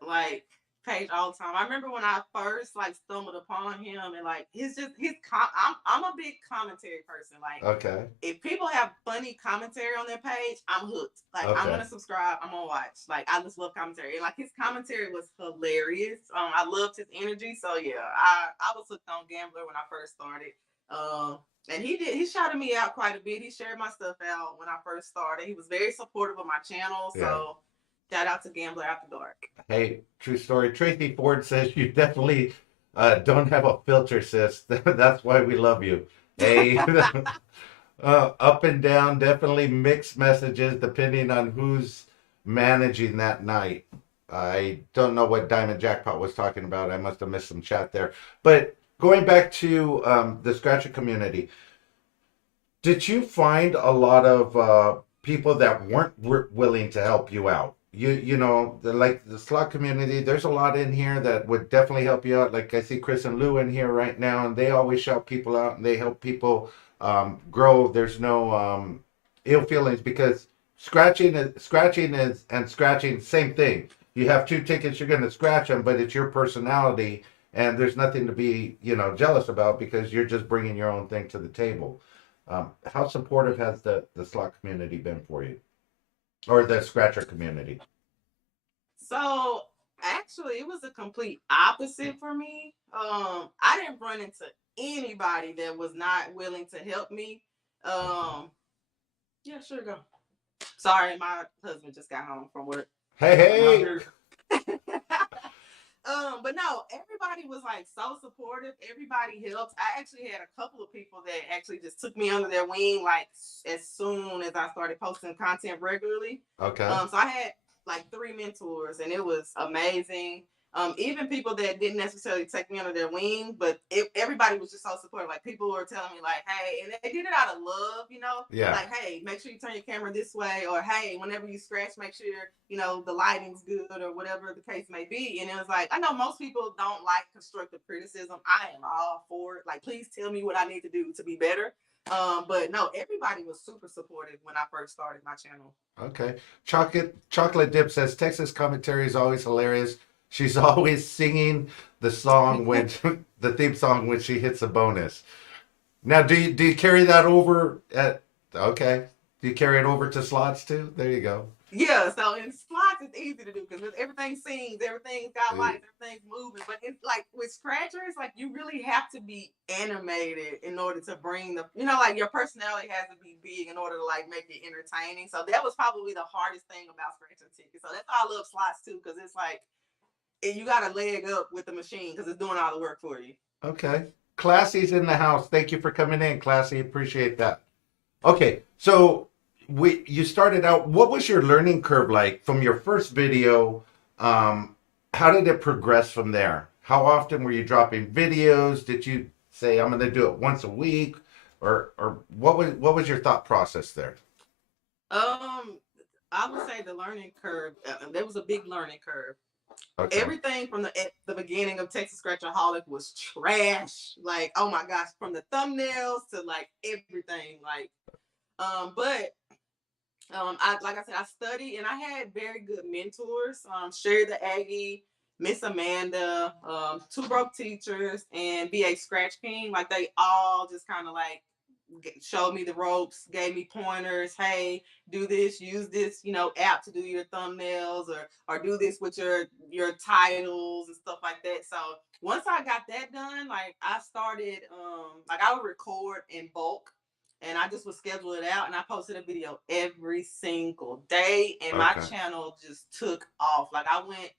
like page all the time. I remember when I first like stumbled upon him and like I'm a big commentary person. Like Okay. if people have funny commentary on their page, I'm hooked. Like I'm Okay. gonna subscribe. I'm gonna watch. Like I just love commentary. And like his commentary was hilarious. I loved his energy. So yeah, I was hooked on Gambler when I first started. And he shouted me out quite a bit. He shared my stuff out when I first started. He was very supportive of my channel. Yeah. So shout out to Gambler After Dark. Hey, true story. Tracy Ford says you definitely don't have a filter, sis. That's why we love you. Hey, up and down, definitely mixed messages depending on who's managing that night. I don't know what Diamond Jackpot was talking about. I must have missed some chat there. But going back to the scratcher community, did you find a lot of people that weren't willing to help you out? Like the slot community, there's a lot in here that would definitely help you out. Like I see Chris and Lou in here right now, and they always shout people out and they help people grow. There's no ill feelings because scratching, same thing. You have two tickets, you're going to scratch them, but it's your personality, and there's nothing to be jealous about because you're just bringing your own thing to the table. How supportive has the slot community been for you, or the scratcher community? So actually, it was a complete opposite for me. I didn't run into anybody that was not willing to help me. Yeah, sure, go. Sorry, my husband just got home from work. Hey. But no, everybody was like so supportive. Everybody helped. I actually had a couple of people that actually just took me under their wing, like as soon as I started posting content regularly. Okay. So I had like 3 mentors, and it was amazing. Even people that didn't necessarily take me under their wing, but everybody was just so supportive. Like people were telling me, like, "Hey," and they did it out of love, Yeah. Like, "Hey, make sure you turn your camera this way," or "Hey, whenever you scratch, make sure the lighting's good," or whatever the case may be. And it was like, I know most people don't like constructive criticism. I am all for it. Like, please tell me what I need to do to be better. But no, everybody was super supportive when I first started my channel. Okay. Chocolate Dip says Texas commentary is always hilarious. She's always singing the song when the theme song when she hits a bonus. Now, do you carry that over at? Okay. Do you carry it over to slots too? There you go. Yeah, so in slots it's easy to do because everything sings, everything's got lights, everything's moving. But it's like with scratchers, like you really have to be animated in order to bring like your personality has to be big in order to like make it entertaining. So that was probably the hardest thing about scratcher tickets. So that's why I love slots too, because it's like you got a leg up with the machine because it's doing all the work for you. Okay. Classy's in the house. Thank you for coming in, Classy. Appreciate that. Okay, so you started out. What was your learning curve like from your first video? How did it progress from there? How often were you dropping videos? Did you say I'm going to do it once a week, or what was your thought process there? I would say the learning curve. There was a big learning curve. Okay. Everything from at the beginning of Texas Scratchaholic was trash. Like, oh my gosh, from the thumbnails to like everything. Like, but like I said, I studied and I had very good mentors. Sherry the Aggie, Miss Amanda, Two Broke Teachers, and BA Scratch King. Like they all just kind of like showed me the ropes, gave me pointers. Hey, do this, use this, app to do your thumbnails, or do this with your titles and stuff like that. So once I got that done, like I started, like I would record in bulk. And I just would schedule it out, and I posted a video every single day, and my channel just took off. Like I went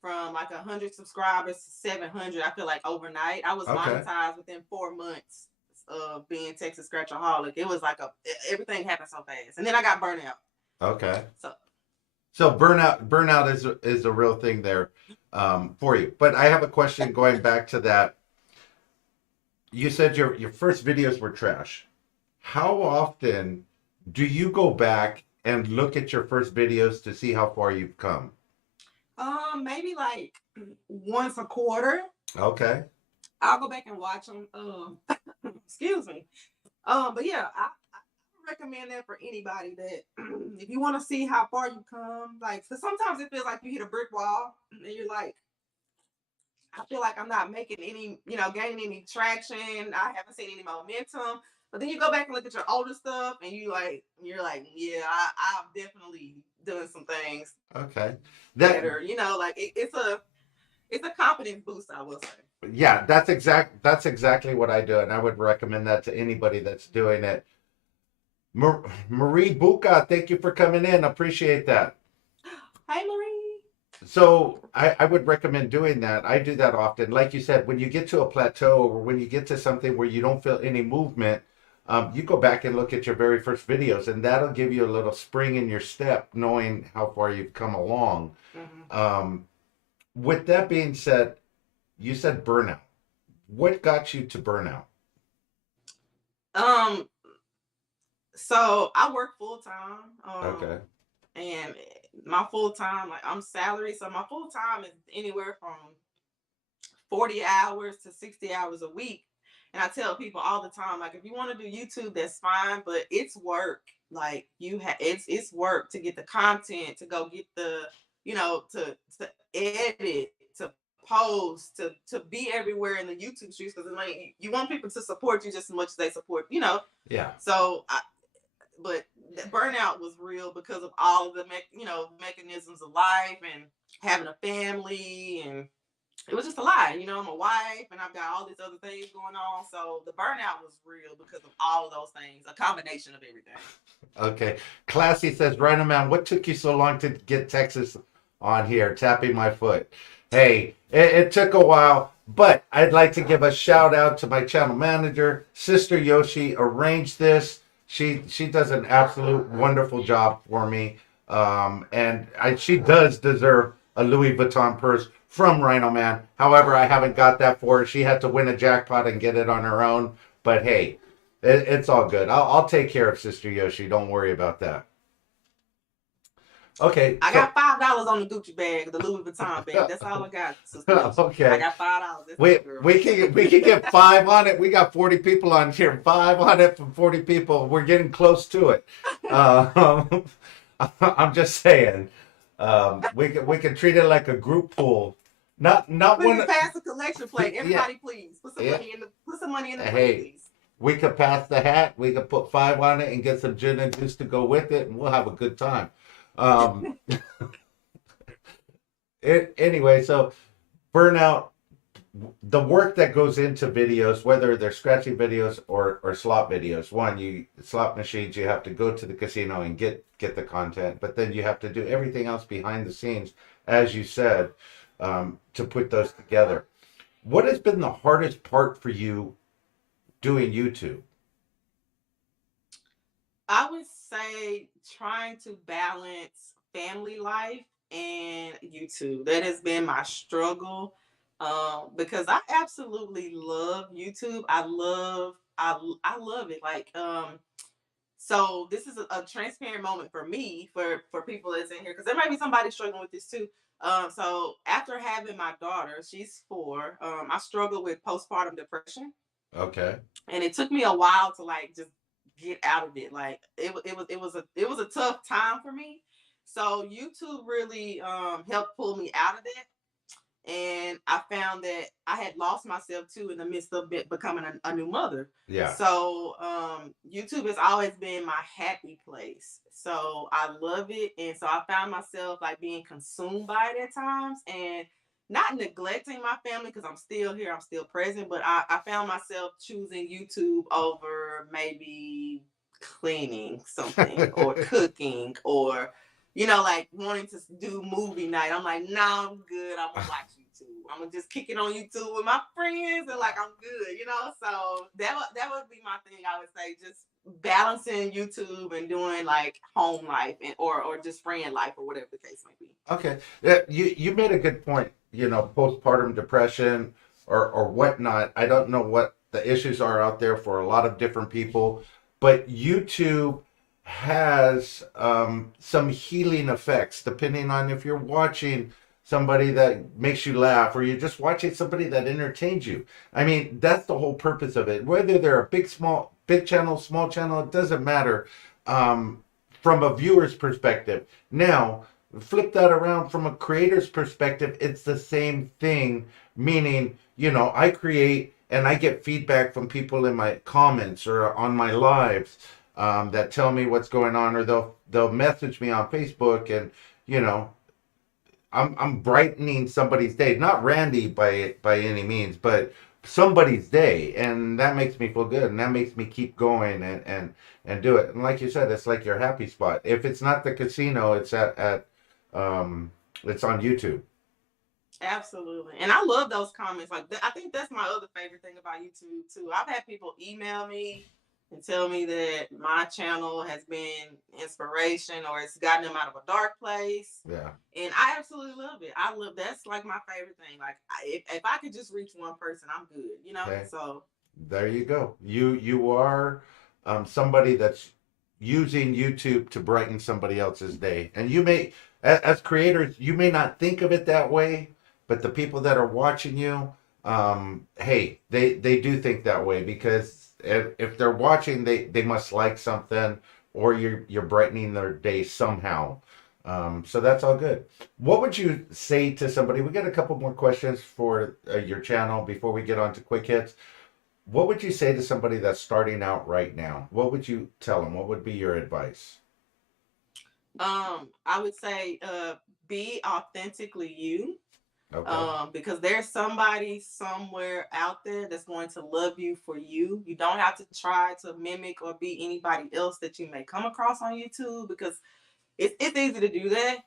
from like 100 subscribers to 700. I feel like overnight. I was monetized within 4 months of being Texas Scratchaholic. It was like everything happened so fast, and then I got burnt out. Okay. So burnout is a real thing there for you. But I have a question going back to that. You said your first videos were trash. How often do you go back and look at your first videos to see how far you've come? Maybe like once a quarter. Okay. I'll go back and watch them. Excuse me. But yeah, I recommend that for anybody that if you want to see how far you come, like, because sometimes it feels like you hit a brick wall and you're like, I feel like I'm not making any, gaining any traction. I haven't seen any momentum. But then you go back and look at your older stuff, and you're like, yeah, I've definitely done some things. Okay. Better, like it's a confidence boost, I will say. Yeah, that's exactly what I do, and I would recommend that to anybody that's doing it. Marie Buka, thank you for coming in. Appreciate that. Hi, Marie. So I would recommend doing that. I do that often. Like you said, when you get to a plateau or when you get to something where you don't feel any movement, you go back and look at your very first videos, and that'll give you a little spring in your step, knowing how far you've come along. Mm-hmm. With that being said, you said burnout. what got you to burnout? Um, so I work full time. Okay. And my full time, like I'm salary, so my full time is anywhere from 40 hours to 60 hours a week. And I tell people all the time, like, if you want to do YouTube, that's fine, but it's work. Like it's work to get the content, to go get the, to edit, to post, to be everywhere in the YouTube streets, because like you want people to support you just as much as they support. Yeah. So but the burnout was real because of all of the mechanisms of life and having a family, and it was just a lot. I'm a wife and I've got all these other things going on. So the burnout was real because of all of those things, a combination of everything. Okay. Classy says, RhinoMan, what took you so long to get Texas on here? Tapping my foot. Hey, it took a while, but I'd like to give a shout out to my channel manager, Sister Yoshi. Arranged this. She does an absolute wonderful job for me. And she does deserve a Louis Vuitton purse from RhinoMan. However, I haven't got that for her. She had to win a jackpot and get it on her own. But hey, it's all good. I'll take care of Sister Yoshi. Don't worry about that. Okay. I got $5 on the Gucci bag, the Louis Vuitton bag. That's all I got. Okay. I got $5. We can get 5 on it. We got 40 people on here. 5 on it from 40 people. We're getting close to it. I'm just saying. We can treat it like a group pool. Not we one. can pass the collection plate. Everybody, please put some money in the plate, please. We could pass the hat. We could put 5 on it and get some gin and juice to go with it, and we'll have a good time. Anyway, so burnout, the work that goes into videos, whether they're scratchy videos or slot videos. One, slot machines, you have to go to the casino and get the content, but then you have to do everything else behind the scenes, as you said, to put those together. What has been the hardest part for you doing YouTube? I would say trying to balance family life and YouTube. That has been my struggle, because I absolutely love YouTube. I love it. Like, so this is a transparent moment for me, for people that's in here, because there might be somebody struggling with this too. So after having my daughter, she's 4, I struggled with postpartum depression. Okay. And it took me a while to like just get out of it. Like it was a tough time for me. So YouTube really helped pull me out of it. And I found that I had lost myself too in the midst of becoming a new mother. Yeah. So YouTube has always been my happy place. So I love it. And so I found myself like being consumed by it at times, and not neglecting my family, because I'm still here, I'm still present, but I found myself choosing YouTube over maybe cleaning something or cooking, or like wanting to do movie night. I'm like, no, I'm good. I'm gonna watch YouTube. I'm gonna just kick it on YouTube with my friends, and like I'm good. So that would be my thing. I would say just balancing YouTube and doing like home life or just friend life, or whatever the case may be. Okay. Yeah, you made a good point. Postpartum depression or whatnot. I don't know what the issues are out there for a lot of different people, but YouTube has some healing effects depending on if you're watching somebody that makes you laugh or you're just watching somebody that entertains you. I mean, that's the whole purpose of it. Whether they're a big channel, small channel, it doesn't matter, from a viewer's perspective. Now, flip that around from a creator's perspective, it's the same thing, meaning, I create and I get feedback from people in my comments or on my lives, that tell me what's going on, or they'll message me on Facebook, and I'm brightening somebody's day. Not Randy by any means, but somebody's day, and that makes me feel good, and that makes me keep going and do it. And like you said, it's like your happy spot. If it's not the casino, it's it's on YouTube. Absolutely. And I love those comments. Like I think that's my other favorite thing about YouTube too. I've had people email me and tell me that my channel has been inspiration or it's gotten them out of a dark place. Yeah. And I absolutely love it. That's like my favorite thing. Like if I could just reach one person, I'm good. Okay. So There you go. You are somebody that's using YouTube to brighten somebody else's day, and you may, as creators, you may not think of it that way, but the people that are watching you, hey, they do think that way because if they're watching, they must like something, or you're brightening their day somehow. So that's all good. What would you say to somebody? We got a couple more questions for your channel before we get on to quick hits. What would you say to somebody that's starting out right now? What would you tell them? What would be your advice? I would say be authentically you. Okay. Because there's somebody somewhere out there that's going to love you for you. You don't have to try to mimic or be anybody else that you may come across on YouTube because it's easy to do that.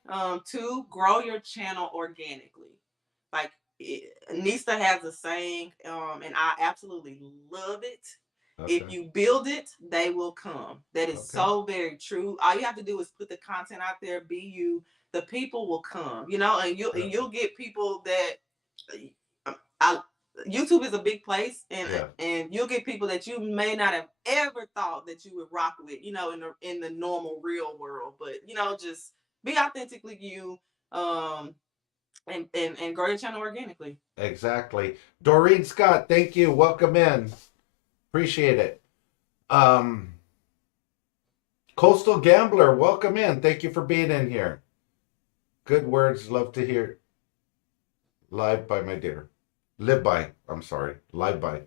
To grow your channel organically. Like Nista has a saying, and I absolutely love it. If Okay. you build it, they will come. That is Okay. so very true. All you have to do is put the content out there, be you. The people will come, and Yeah. you'll get people that I YouTube is a big place, and Yeah. and you'll get people that you may not have ever thought that you would rock with, in the normal real world. But just be authentically you, and grow your channel organically. Exactly. Doreen Scott, thank you. Welcome in. Appreciate it. Um, Coastal Gambler, welcome in. Thank you for being in here. Good words. Love to hear. Live by my dear. Live by. I'm sorry. Live by.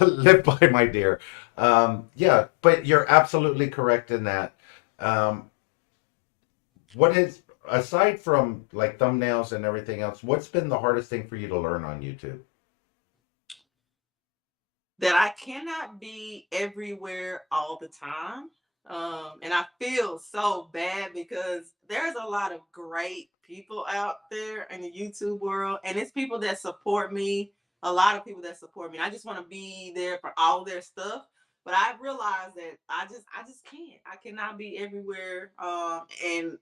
Live by my dear. Yeah, but you're absolutely correct in that. Um, what is, aside from like thumbnails and everything else, what's been the hardest thing for you to learn on YouTube? That I cannot be everywhere all the time. And I feel so bad because there's a lot of great people out there in the YouTube world, and it's people that support me. A lot of people that support me. I just want to be there for all their stuff, but I realized that I just can't. I cannot be everywhere, and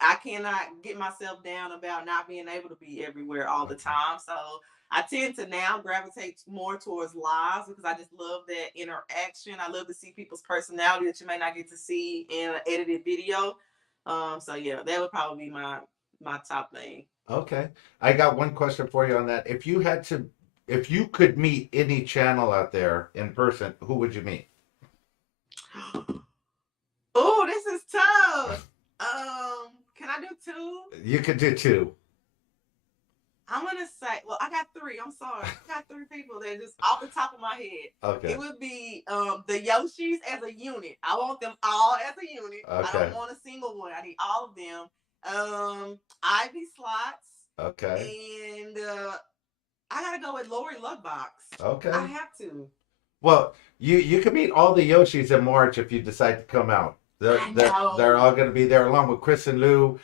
I cannot get myself down about not being able to be everywhere all the Okay. time. So I tend to now gravitate more towards lives because I just love that interaction. I love to see people's personality that you may not get to see in an edited video. So yeah, that would probably be my top thing. Okay. I got one question for you on that. If you could meet any channel out there in person, who would you meet? Oh, this is tough. Can I do two? You could do two. I'm gonna say, well, I got three. I'm sorry, I got three people that just off the top of my head. Okay. It would be the Yoshis as a unit. I want them all as a unit. I Okay. don't want a single one. I need all of them. Ivy Slots, Okay. and I gotta go with Lori Luckbox. Okay. I have to. Well, you can meet all the Yoshis in March if you decide to come out. I know. They're all going to be there along with Chris and Lou,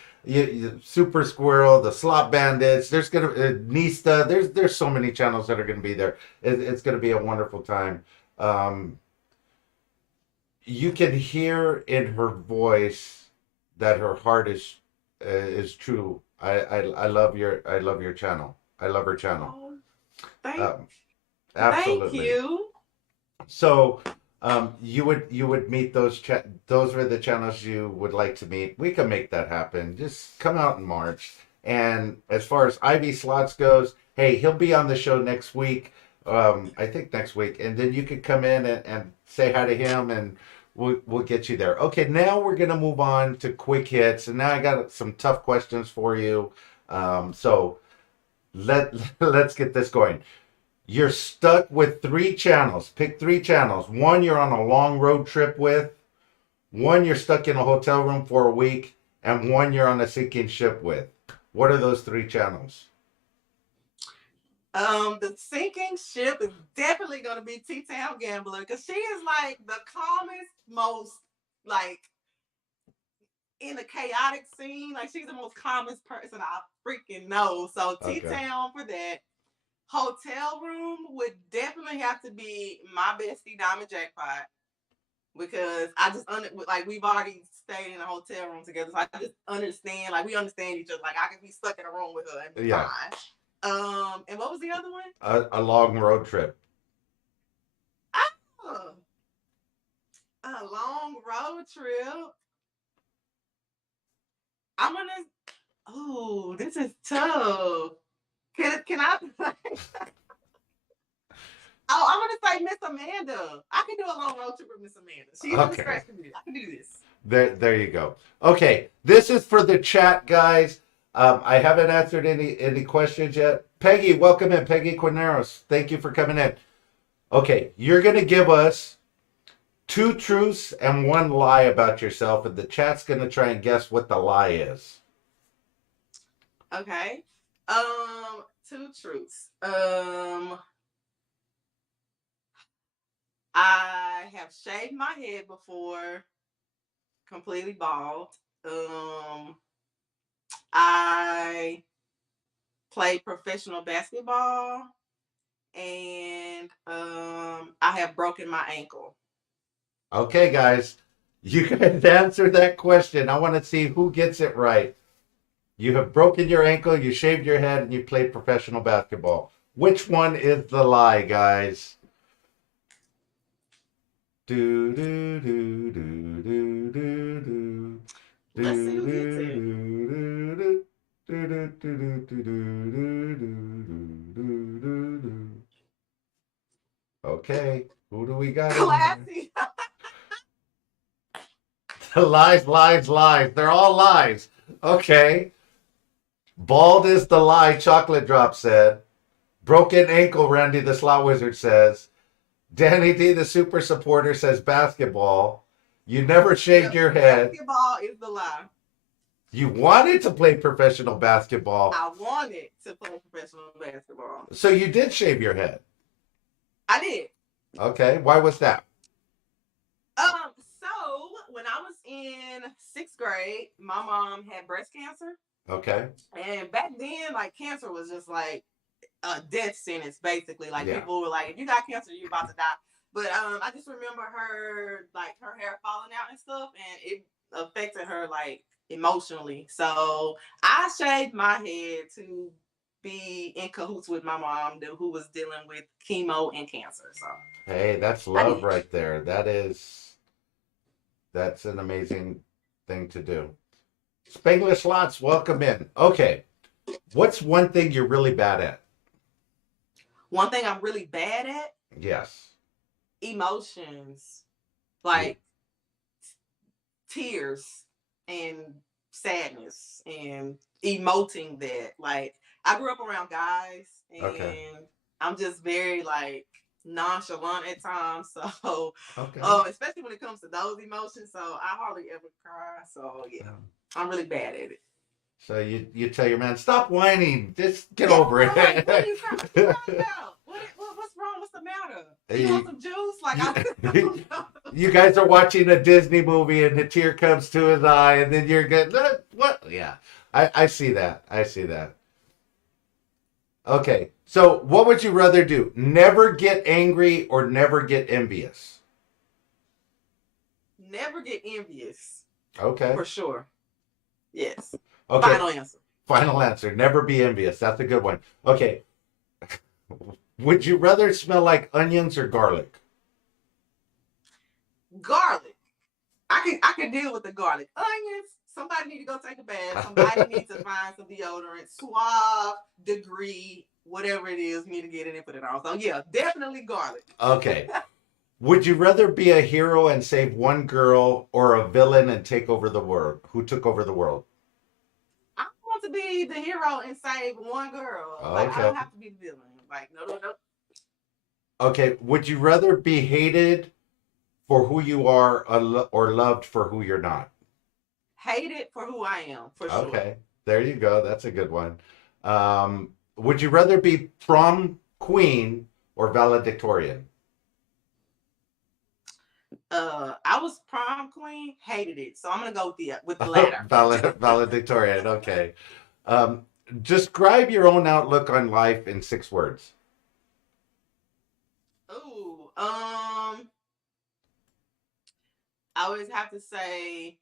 Super Squirrel, the Slot Bandits. There's going to Nista. There's so many channels that are going to be there. It's going to be a wonderful time. You can hear in her voice that her heart is true. I love your channel. I love her channel. Oh, Absolutely. thank you. So, you would meet those are the channels you would like to meet. We can make that happen. Just come out in March. And as far as Ivy Slots goes, hey, he'll be on the show next week. I think next week, and then you could come in and say hi to him, and we'll get you there. Okay, now we're gonna move on to quick hits, and now I got some tough questions for you. So let's get this going. You're stuck with three channels. Pick three channels. One you're on a long road trip with, one you're stuck in a hotel room for a week, and one you're on a sinking ship with. What are those three channels? The sinking ship is definitely gonna be T-Town Gambler because she is like the calmest, most like in a chaotic scene. Like she's the most calmest person I freaking know. So Okay. T-Town for that. Hotel room would definitely have to be my bestie Diamond Jackpot. because I just like we've already stayed in a hotel room together, so I just understand. Like we understand each other. Like I could be stuck in a room with her and be Yeah. fine. And what was the other one? A long road trip. Oh, a long road trip. I'm gonna. Oh, this is tough. Can I? Oh, I'm gonna say Miss Amanda. I can do a long road trip with Miss Amanda. She's in the scratch community. I can do this. There you go. Okay, this is for the chat, guys. I haven't answered any questions yet. Peggy, welcome in. Peggy Quineros, thank you for coming in. Okay, you're gonna give us 2 truths and 1 lie about yourself, and the chat's gonna try and guess what the lie is. Okay. 2 truths. I have shaved my head before, completely bald. I played professional basketball, and I have broken my ankle. Okay, guys, you guys answer that question. I want to see who gets it right. You have broken your ankle, you shaved your head, and you played professional basketball. Which one is the lie, guys? Do do do do do do do. Let's see who gets it. Okay, who do we got? Classy. Lies, lies, lies. They're all lies. Okay. Bald is the lie, Chocolate Drop said. Broken ankle, Randy the Slot Wizard says. Danny D, the super supporter, says basketball. You never shaved your head. Basketball is the lie. You wanted to play professional basketball. I wanted to play professional basketball. So you did shave your head. I did. Okay. Why was that? So when I was in 6th grade, my mom had breast cancer. Okay. And back then, like, cancer was just like a death sentence, basically. Like, people were like, if you got cancer, you're about to die. But I just remember her, like, her hair falling out and stuff, and it affected her, like, emotionally. So I shaved my head to be in cahoots with my mom, who was dealing with chemo and cancer. So hey, that's love right there. That's an amazing thing to do. Spangler Slots, welcome in. Okay, what's one thing you're really bad at? One thing I'm really bad at? Yes. Emotions, like tears and sadness and emoting that. Like, I grew up around guys, and I'm just very, like, nonchalant at times. So, especially when it comes to those emotions. So I hardly ever cry. So yeah, I'm really bad at it. So you tell your man, stop whining, just get over it. Like, what are you crying about? What's wrong? What's the matter? You want some juice? Like, I don't know. You guys are watching a Disney movie and a tear comes to his eye, and then you're good. What? Yeah, I see that. I see that. Okay, so what would you rather do? Never get angry or never get envious? Never get envious. Okay. For sure. Yes. Okay. Final answer. Final answer. Never be envious. That's a good one. Okay. Would you rather smell like onions or garlic? Garlic. I can deal with the garlic. Onions. Somebody need to go take a bath. Somebody needs to find some deodorant, Suave, Degree, whatever it is, need to get it and put it on. So yeah, definitely garlic. Okay. Would you rather be a hero and save one girl or a villain and take over the world? Who took over the world? I want to be the hero and save one girl. Okay. Like, I don't have to be the villain. Like, no. Okay. Would you rather be hated for who you are or loved for who you're not? Hated for who I am, for sure. Okay. There you go. That's a good one. Would you rather be prom queen or valedictorian? I was prom queen, hated it. So I'm going to go with the latter. Valedictorian. Okay. Describe your own outlook on life in 6 words. Ooh, I always have to say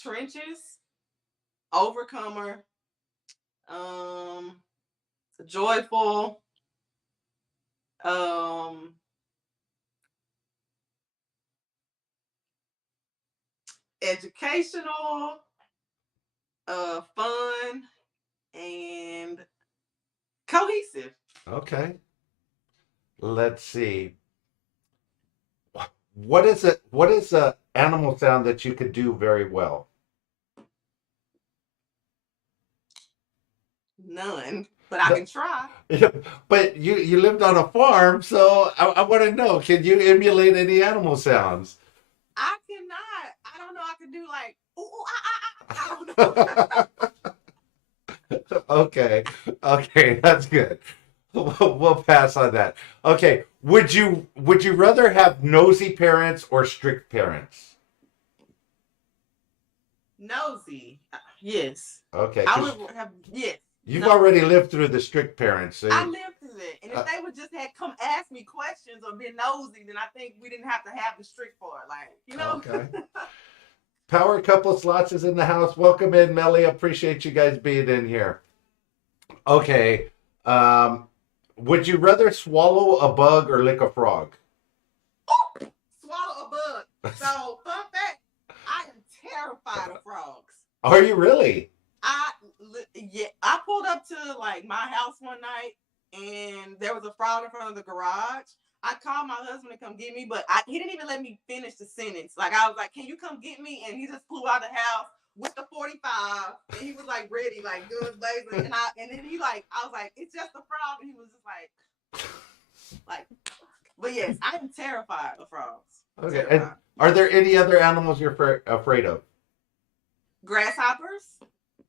trenches, overcomer, um, joyful, um, educational, fun, and cohesive. Okay. Let's see. What is it? What is a animal sound that you could do very well? None, but I can try. But you lived on a farm, so I want to know, can you emulate any animal sounds? I cannot. I don't know. I can do like ooh, I don't know. Okay. Okay, that's good. We'll pass on that. Okay. Would you rather have nosy parents or strict parents? Nosy. Yes. Okay, I because would have yes. you've No. already lived through the strict parents. So I lived through it. And if uh, they would just had come ask me questions or been nosy, then I think we didn't have to have the strict part. Like, you know? okay. Power couple slots is in the house. Welcome in, Melly. Appreciate you guys being in here. Okay. Um, would you rather swallow a bug or lick a frog? Swallow a bug. So, fun fact, I am terrified of frogs. Are you really? I pulled up to like my house one night and there was a frog in front of the garage. I called my husband to come get me, but he didn't even let me finish the sentence. Like I was like, "Can you come get me?" And he just flew out of the house with the 45, and he was like ready, like guns blazing. And then I was like, "It's just a frog," and he was just like. But yes, I am terrified of frogs. Okay. Terrified. And are there any other animals you're afraid of? Grasshoppers.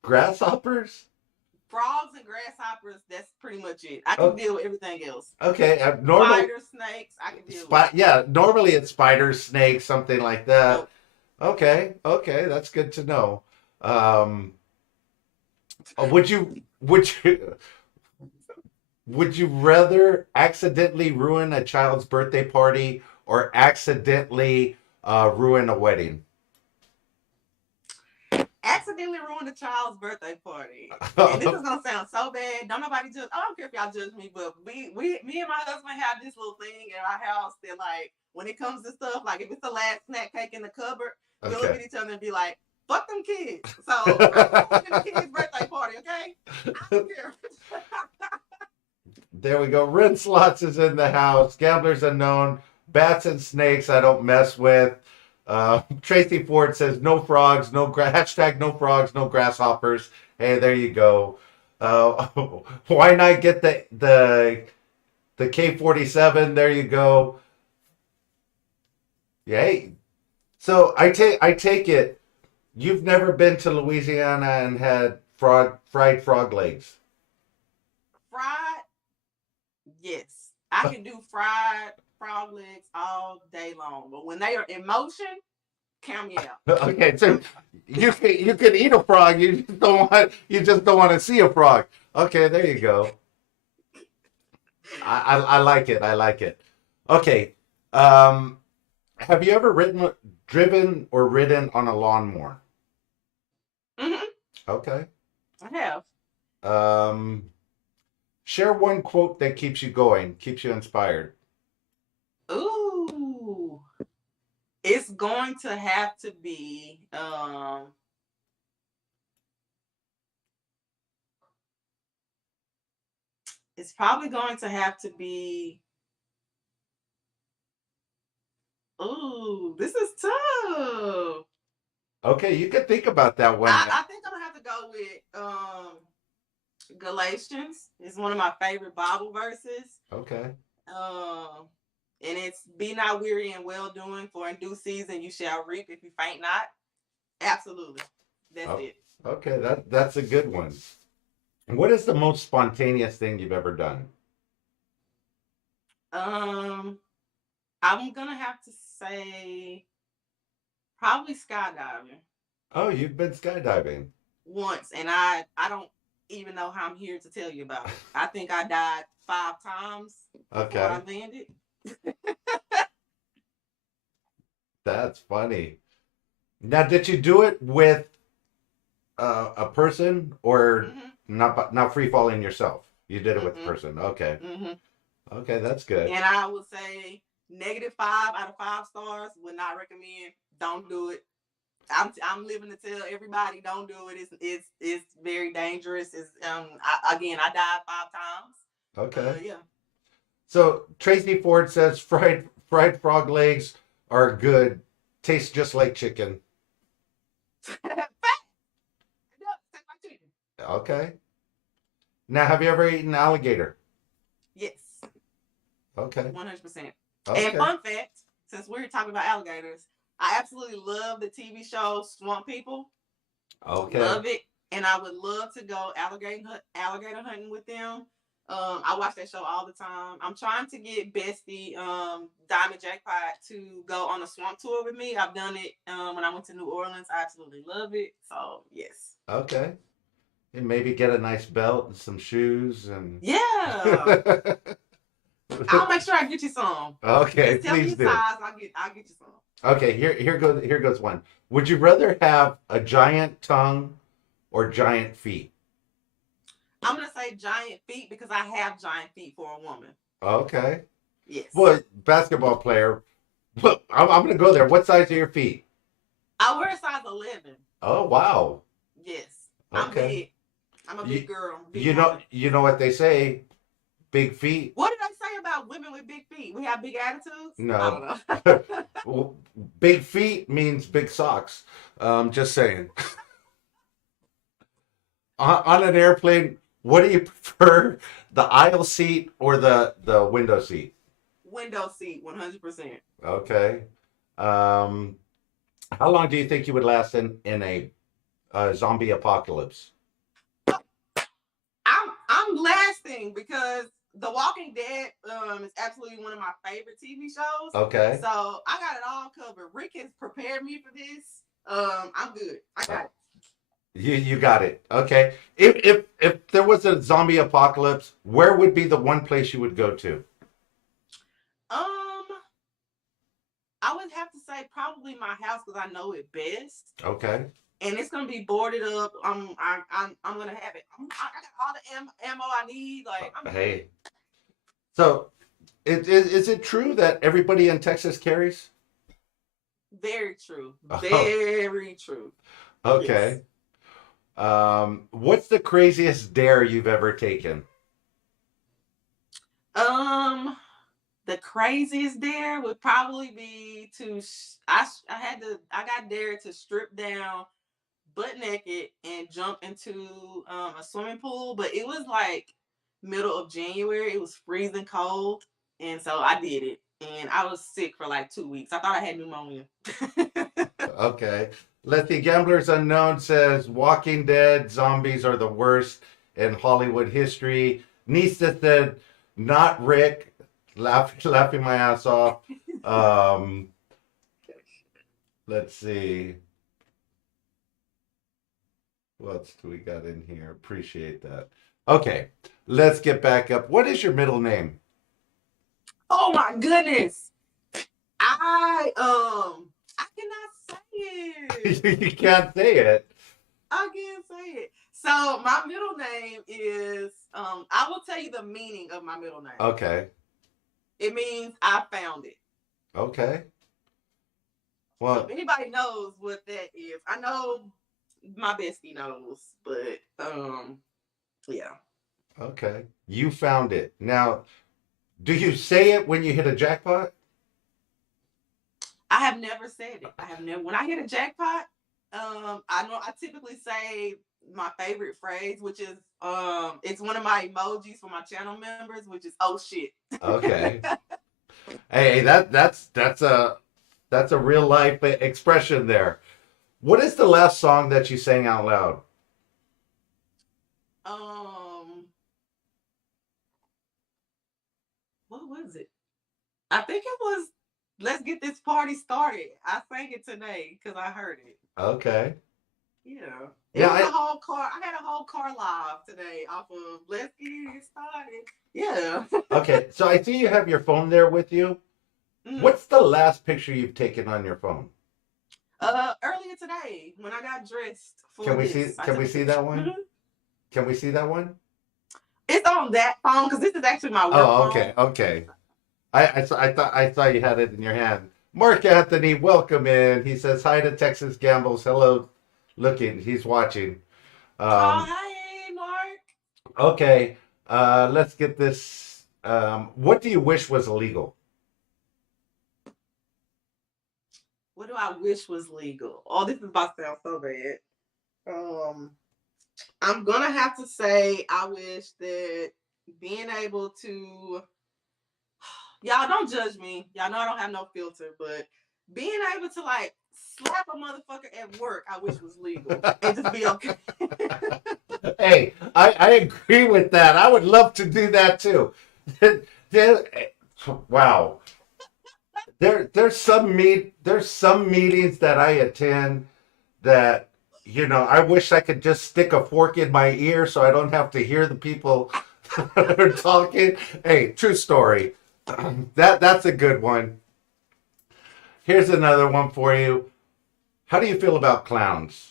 Grasshoppers? Frogs and grasshoppers, that's pretty much it. I can deal with everything else. Okay. Normal. Spiders, snakes, I can deal with. Yeah, normally it's spiders, snakes, something like that. Nope. Okay. Okay, that's good to know. Um, would you rather accidentally ruin a child's birthday party or accidentally ruin a wedding? Accidentally ruined a child's birthday party. And this is gonna sound so bad. Don't nobody judge. I don't care if y'all judge me, but me and my husband have this little thing in our house that like when it comes to stuff, like if it's the last snack cake in the cupboard, we'll look at each other and be like, fuck them kids. So I'm ruining the kids' birthday party, okay? I don't care. There we go. Rin Slots is in the house. Gamblers Unknown. Bats and snakes I don't mess with. Tracy Ford says no frogs, hashtag no frogs, no grasshoppers. Hey, there you go. Why not get the K-47? There you go. Yay. So I take it you've never been to Louisiana and had fried frog legs. Fried, yes. I can do fried frog legs all day long. But when they are in motion, count me out. Okay, so you can eat a frog, you just don't want to see a frog. Okay, there you go. I like it. I like it. Okay. Have you ever driven or ridden on a lawnmower? Mm-hmm. Okay. I have. Share one quote that keeps you going, keeps you inspired. Ooh. It's going to have to be it's probably going to have to be ooh, this is tough. Okay, you can think about that one. I think I'm gonna have to go with Galatians. It's one of my favorite Bible verses. Okay. And it's be not weary in well doing, for in due season you shall reap if you faint not. Absolutely. That's it. Okay, that's a good one. What is the most spontaneous thing you've ever done? I'm gonna have to say probably skydiving. Oh, you've been skydiving. Once, and I don't even know how I'm here to tell you about it. I think I died 5 times before I landed. That's funny. Now, did you do it with a person or Mhm. not free falling yourself? You did it with a Mhm. person. Okay. Mhm. Okay, that's good. And I would say -5 out of 5 stars. Would not recommend. Don't do it. I'm living to tell everybody don't do it. It's very dangerous. Again, I died 5 times. Okay. Yeah. So Tracy Ford says fried frog legs are good. Taste just like chicken. Fact. No, take my chicken. Okay. Now, have you ever eaten alligator? Yes, Okay. 100%. And Okay. fun fact, since we're talking about alligators, I absolutely love the TV show Swamp People. Okay. Love it, and I would love to go alligator hunting with them. I watch that show all the time. I'm trying to get Bestie Diamond Jackpot to go on a swamp tour with me. I've done it when I went to New Orleans. I absolutely love it. So yes, Okay. And maybe get a nice belt and some shoes and yeah. I'll make sure I get you some. Okay, Just tell me please your do. size. I'll get you some. Okay, here goes one. Would you rather have a giant tongue or giant feet? I'm gonna say giant feet because I have giant feet for a woman. Okay. Yes. Well, basketball player. Well, I'm going to go there. What size are your feet? I wear a size 11. Oh, wow. Yes. I'm Okay. big. I'm a You, big girl, big you know woman. you know what they say, big feet. What did I say about women with big feet? We have big attitudes? I No. don't know. Well, big feet means big socks. Just saying. On an airplane, what do you prefer, the aisle seat or the window seat? Window seat, 100%. Okay. Um, how long do you think you would last in a zombie apocalypse? I'm lasting because The Walking Dead is absolutely one of my favorite TV shows. Okay. So I got it all covered. Rick has prepared me for this. I'm good. I got it. You got it. Okay. If there was a zombie apocalypse, where would be the one place you would go to? Um, I would have to say probably my house because I know it best. Okay. And it's gonna be boarded up. I'm gonna have it. I got all the ammo I need. Like I'm good. Hey. So, is it true that everybody in Texas carries? Very true. Oh, Very true. Yes. okay. What's the craziest dare you've ever taken? Um, the craziest dare would probably be I got dared to strip down butt naked and jump into a swimming pool, but it was like middle of January. It was freezing cold, and so I did it, and I was sick for like 2 weeks. I thought I had pneumonia. Okay. Let the Gamblers Unknown says Walking Dead zombies are the worst in Hollywood history. Nista said, not Rick. Laughing my ass off. Um, let's see. What else do we got in here? Appreciate that. Okay. Let's get back up. What is your middle name? Oh my goodness! I cannot say it. You can't say it. I can't say it. So my middle name is I will tell you the meaning of my middle name. Okay. It means I found it. Okay. So Well, if anybody knows what that is, I know my bestie knows, but yeah. okay. You found it. Now, do you say it when you hit a jackpot? I have never said it. I have never when I hit a jackpot, I typically say my favorite phrase, which is it's one of my emojis for my channel members, which is oh shit. Okay. Hey, that's a real life expression there. What is the last song that you sang out loud? What was it? I think it was "Let's Get This Party Started." I sang it today because I heard it. Okay. Yeah. Yeah, It was a whole car. I had a whole car live today off of "Let's Get It Started." Yeah. okay. So I see you have your phone there with you. Mhm. What's the last picture you've taken on your phone? Earlier today when I got dressed for Can we see? this, I Can took we a see picture. that one? Can we see that one? It's on that phone because this is actually my work Oh, okay, phone. okay. I thought you had it in your hand. Mark Anthony, welcome in. He says hi to Texas Gambles. Hello, looking. He's watching. Oh, Um, hey, Mark. okay, let's get this. What do you wish was illegal? What do I wish was legal? Oh, this is about to sound so bad. Um, I'm gonna have to say I wish that being able to, y'all don't judge me. Y'all know I don't have no filter, but being able to like slap a motherfucker at work, I wish was legal and just be okay. Hey, I agree with that. I would love to do that too. There- wow. There's some meetings that I attend that I wish I could just stick a fork in my ear so I don't have to hear the people that are talking. Hey, true story. That's a good one. Here's another one for you. How do you feel about clowns?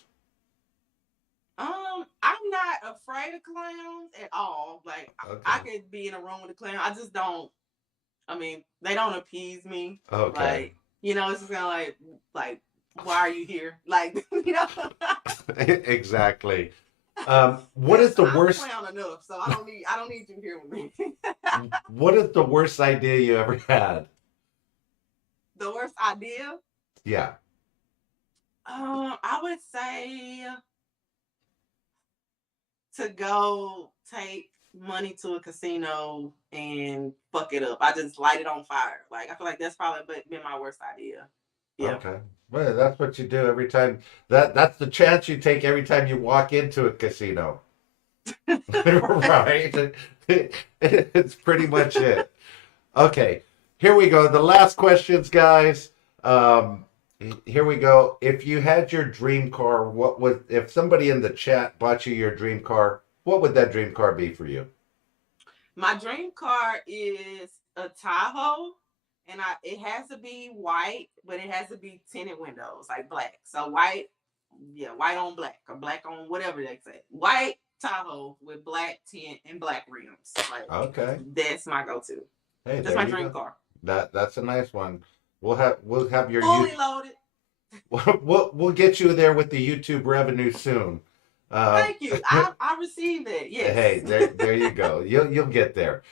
I'm not afraid of clowns at all. Like I Okay. could be in a room with a clown. I just don't. I mean, they don't appease me. Okay. Like, it's just kind of like, why are you here? Like, you know. Exactly. What is the I'm a worst? clown enough, so I don't need you here with me. What is the worst idea you ever had? The worst idea, Yeah. I would say to go take money to a casino and fuck it up. I just light it on fire. Like I feel like that's probably been my worst idea. Yeah. Okay. Well, that's what you do every time. That's the chance you take every time you walk into a casino. Right? It's pretty much it. Okay. Here we go. The last questions, guys. Um, Here we go. If you had your dream car, if somebody in the chat bought you your dream car, what would that dream car be for you? My dream car is a Tahoe, and it has to be white, but it has to be tinted windows, like black. So white, yeah, white on black or black on whatever they say. White Tahoe with black tint and black rims. Like Okay. that's my go-to. Hey, That's there my you dream go. car. That's a nice one. We'll have your Fully loaded. we'll get you there with the YouTube revenue soon. Thank you. I received it. Yes. Hey, there you go. You'll get there.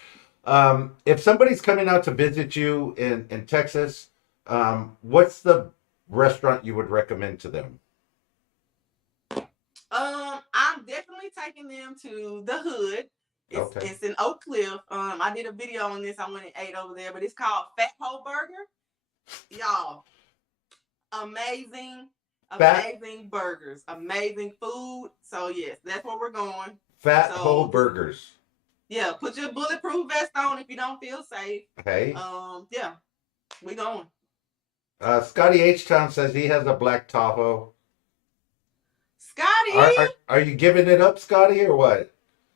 If somebody's coming out to visit you in Texas, what's the restaurant you would recommend to them? I'm definitely taking them to the hood. Okay. It's in Oak Cliff. I did a video on this. I went and ate over there, but it's called Fat Hole Burger. Y'all, amazing, Fat amazing burgers, amazing food. So yes, that's where we're going. Fat So Whole Burgers. Yeah, put your bulletproof vest on if you don't feel safe. Hey. Yeah, we going. Scotty H Town says he has a black Tahoe. Scotty. Are you giving it up, Scotty, or what?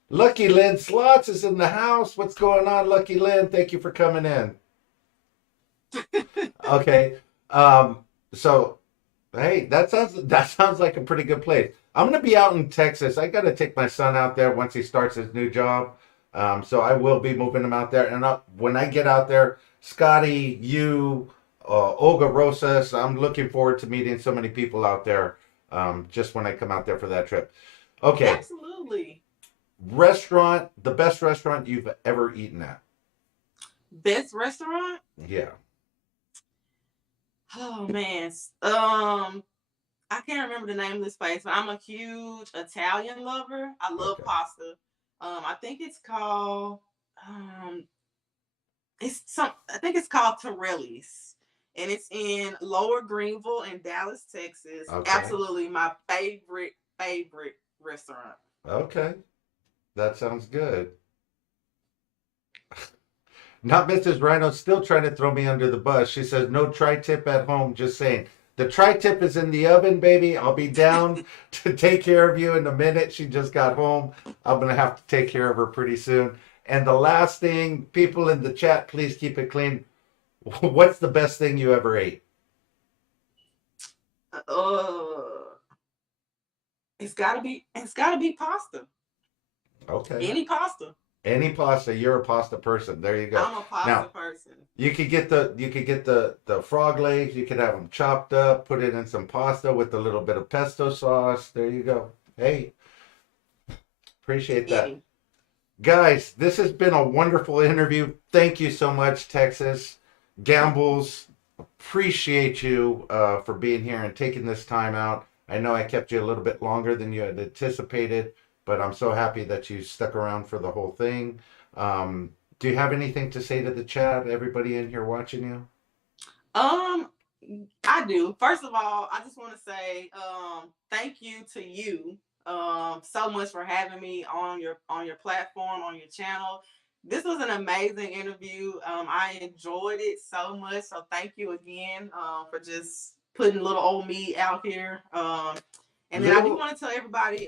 Lucky Lynn Slots is in the house. What's going on, Lucky Lynn? Thank you for coming in. Okay. So hey, that sounds like a pretty good place. I'm gonna be out in Texas. I gotta take my son out there once he starts his new job. So I will be moving him out there. And when I get out there, Scotty, you, Olga Rosas, I'm looking forward to meeting so many people out there. Just when I come out there for that trip. Okay. Absolutely. The best restaurant you've ever eaten at. Best restaurant? Yeah. Oh man. I can't remember the name of this place, but I'm a huge Italian lover. I love pasta. I think it's called I think it's called Torelli's. And it's in Lower Greenville in Dallas, Texas. Okay. Absolutely my favorite restaurant. Okay. That sounds good. Not Mrs. Rhino, still trying to throw me under the bus. She says, no tri-tip at home, just saying. The tri-tip is in the oven, baby. I'll be down to take care of you in a minute. She just got home. I'm going to have to take care of her pretty soon. And the last thing, people in the chat, please keep it clean. What's the best thing you ever ate? Uh, it's gotta be pasta. Okay. Any pasta. Any pasta, you're a pasta person. There you go. I'm a pasta Now, person. you could get the frog legs, you could have them chopped up, put it in some pasta with a little bit of pesto sauce. There you go. Hey, appreciate that. Any. Guys, this has been a wonderful interview. Thank you so much, Texas. Gambles, appreciate you for being here and taking this time out. I know I kept you a little bit longer than you had anticipated, but I'm so happy that you stuck around for the whole thing. Do you have anything to say to the chat, everybody in here watching you? Um, I do. First of all, I just want to say thank you to you so much for having me on your platform, on your channel. This was an amazing interview. I enjoyed it so much. So thank you again for just putting little old me out here. And then I do Little, want to tell everybody,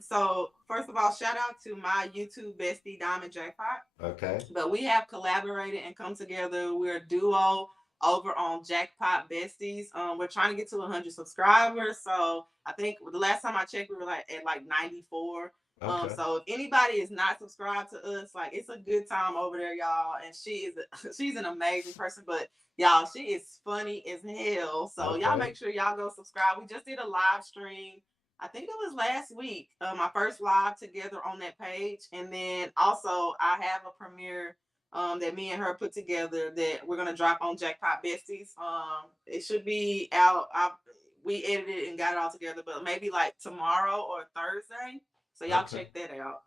so first of all, shout out to my YouTube bestie, Diamond Jackpot. okay, But we have collaborated and come together. We're a duo over on Jackpot Besties. We're trying to get to 100 subscribers. So I think the last time I checked, we were like at like 94. okay, So if anybody is not subscribed to us, like it's a good time over there, y'all. And she's an amazing person, but y'all, she is funny as hell. So y'all okay, make sure y'all go subscribe. We just did a live stream. I think it was last week, my first live together on that page. And then also I have a premiere that me and her put together that we're gonna drop on Jackpot Besties. It should be out. We edited it and got it all together, but maybe like tomorrow or Thursday. So y'all okay. check that out.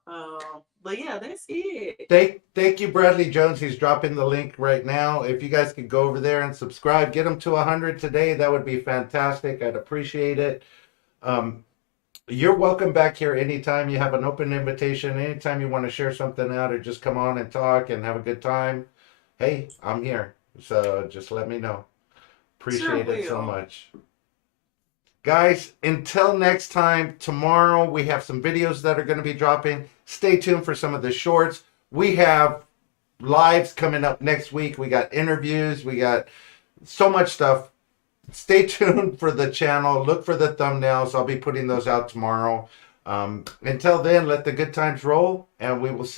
But yeah, that's it. Thank you, Bradley Jones. He's dropping the link right now. If you guys could go over there and subscribe, get him to 100 today, that would be fantastic. I'd appreciate it. Um, You're welcome back here anytime. You have an open invitation. Anytime you want to share something out or just come on and talk and have a good time. Hey, I'm here. So just let me know. Sure Appreciate it so will. much. Guys, until next time, tomorrow we have some videos that are going to be dropping. Stay tuned for some of the shorts. We have lives coming up next week. We got interviews. We got so much stuff. Stay tuned for the channel. Look for the thumbnails. I'll be putting those out tomorrow. Until then, let the good times roll, and we will see.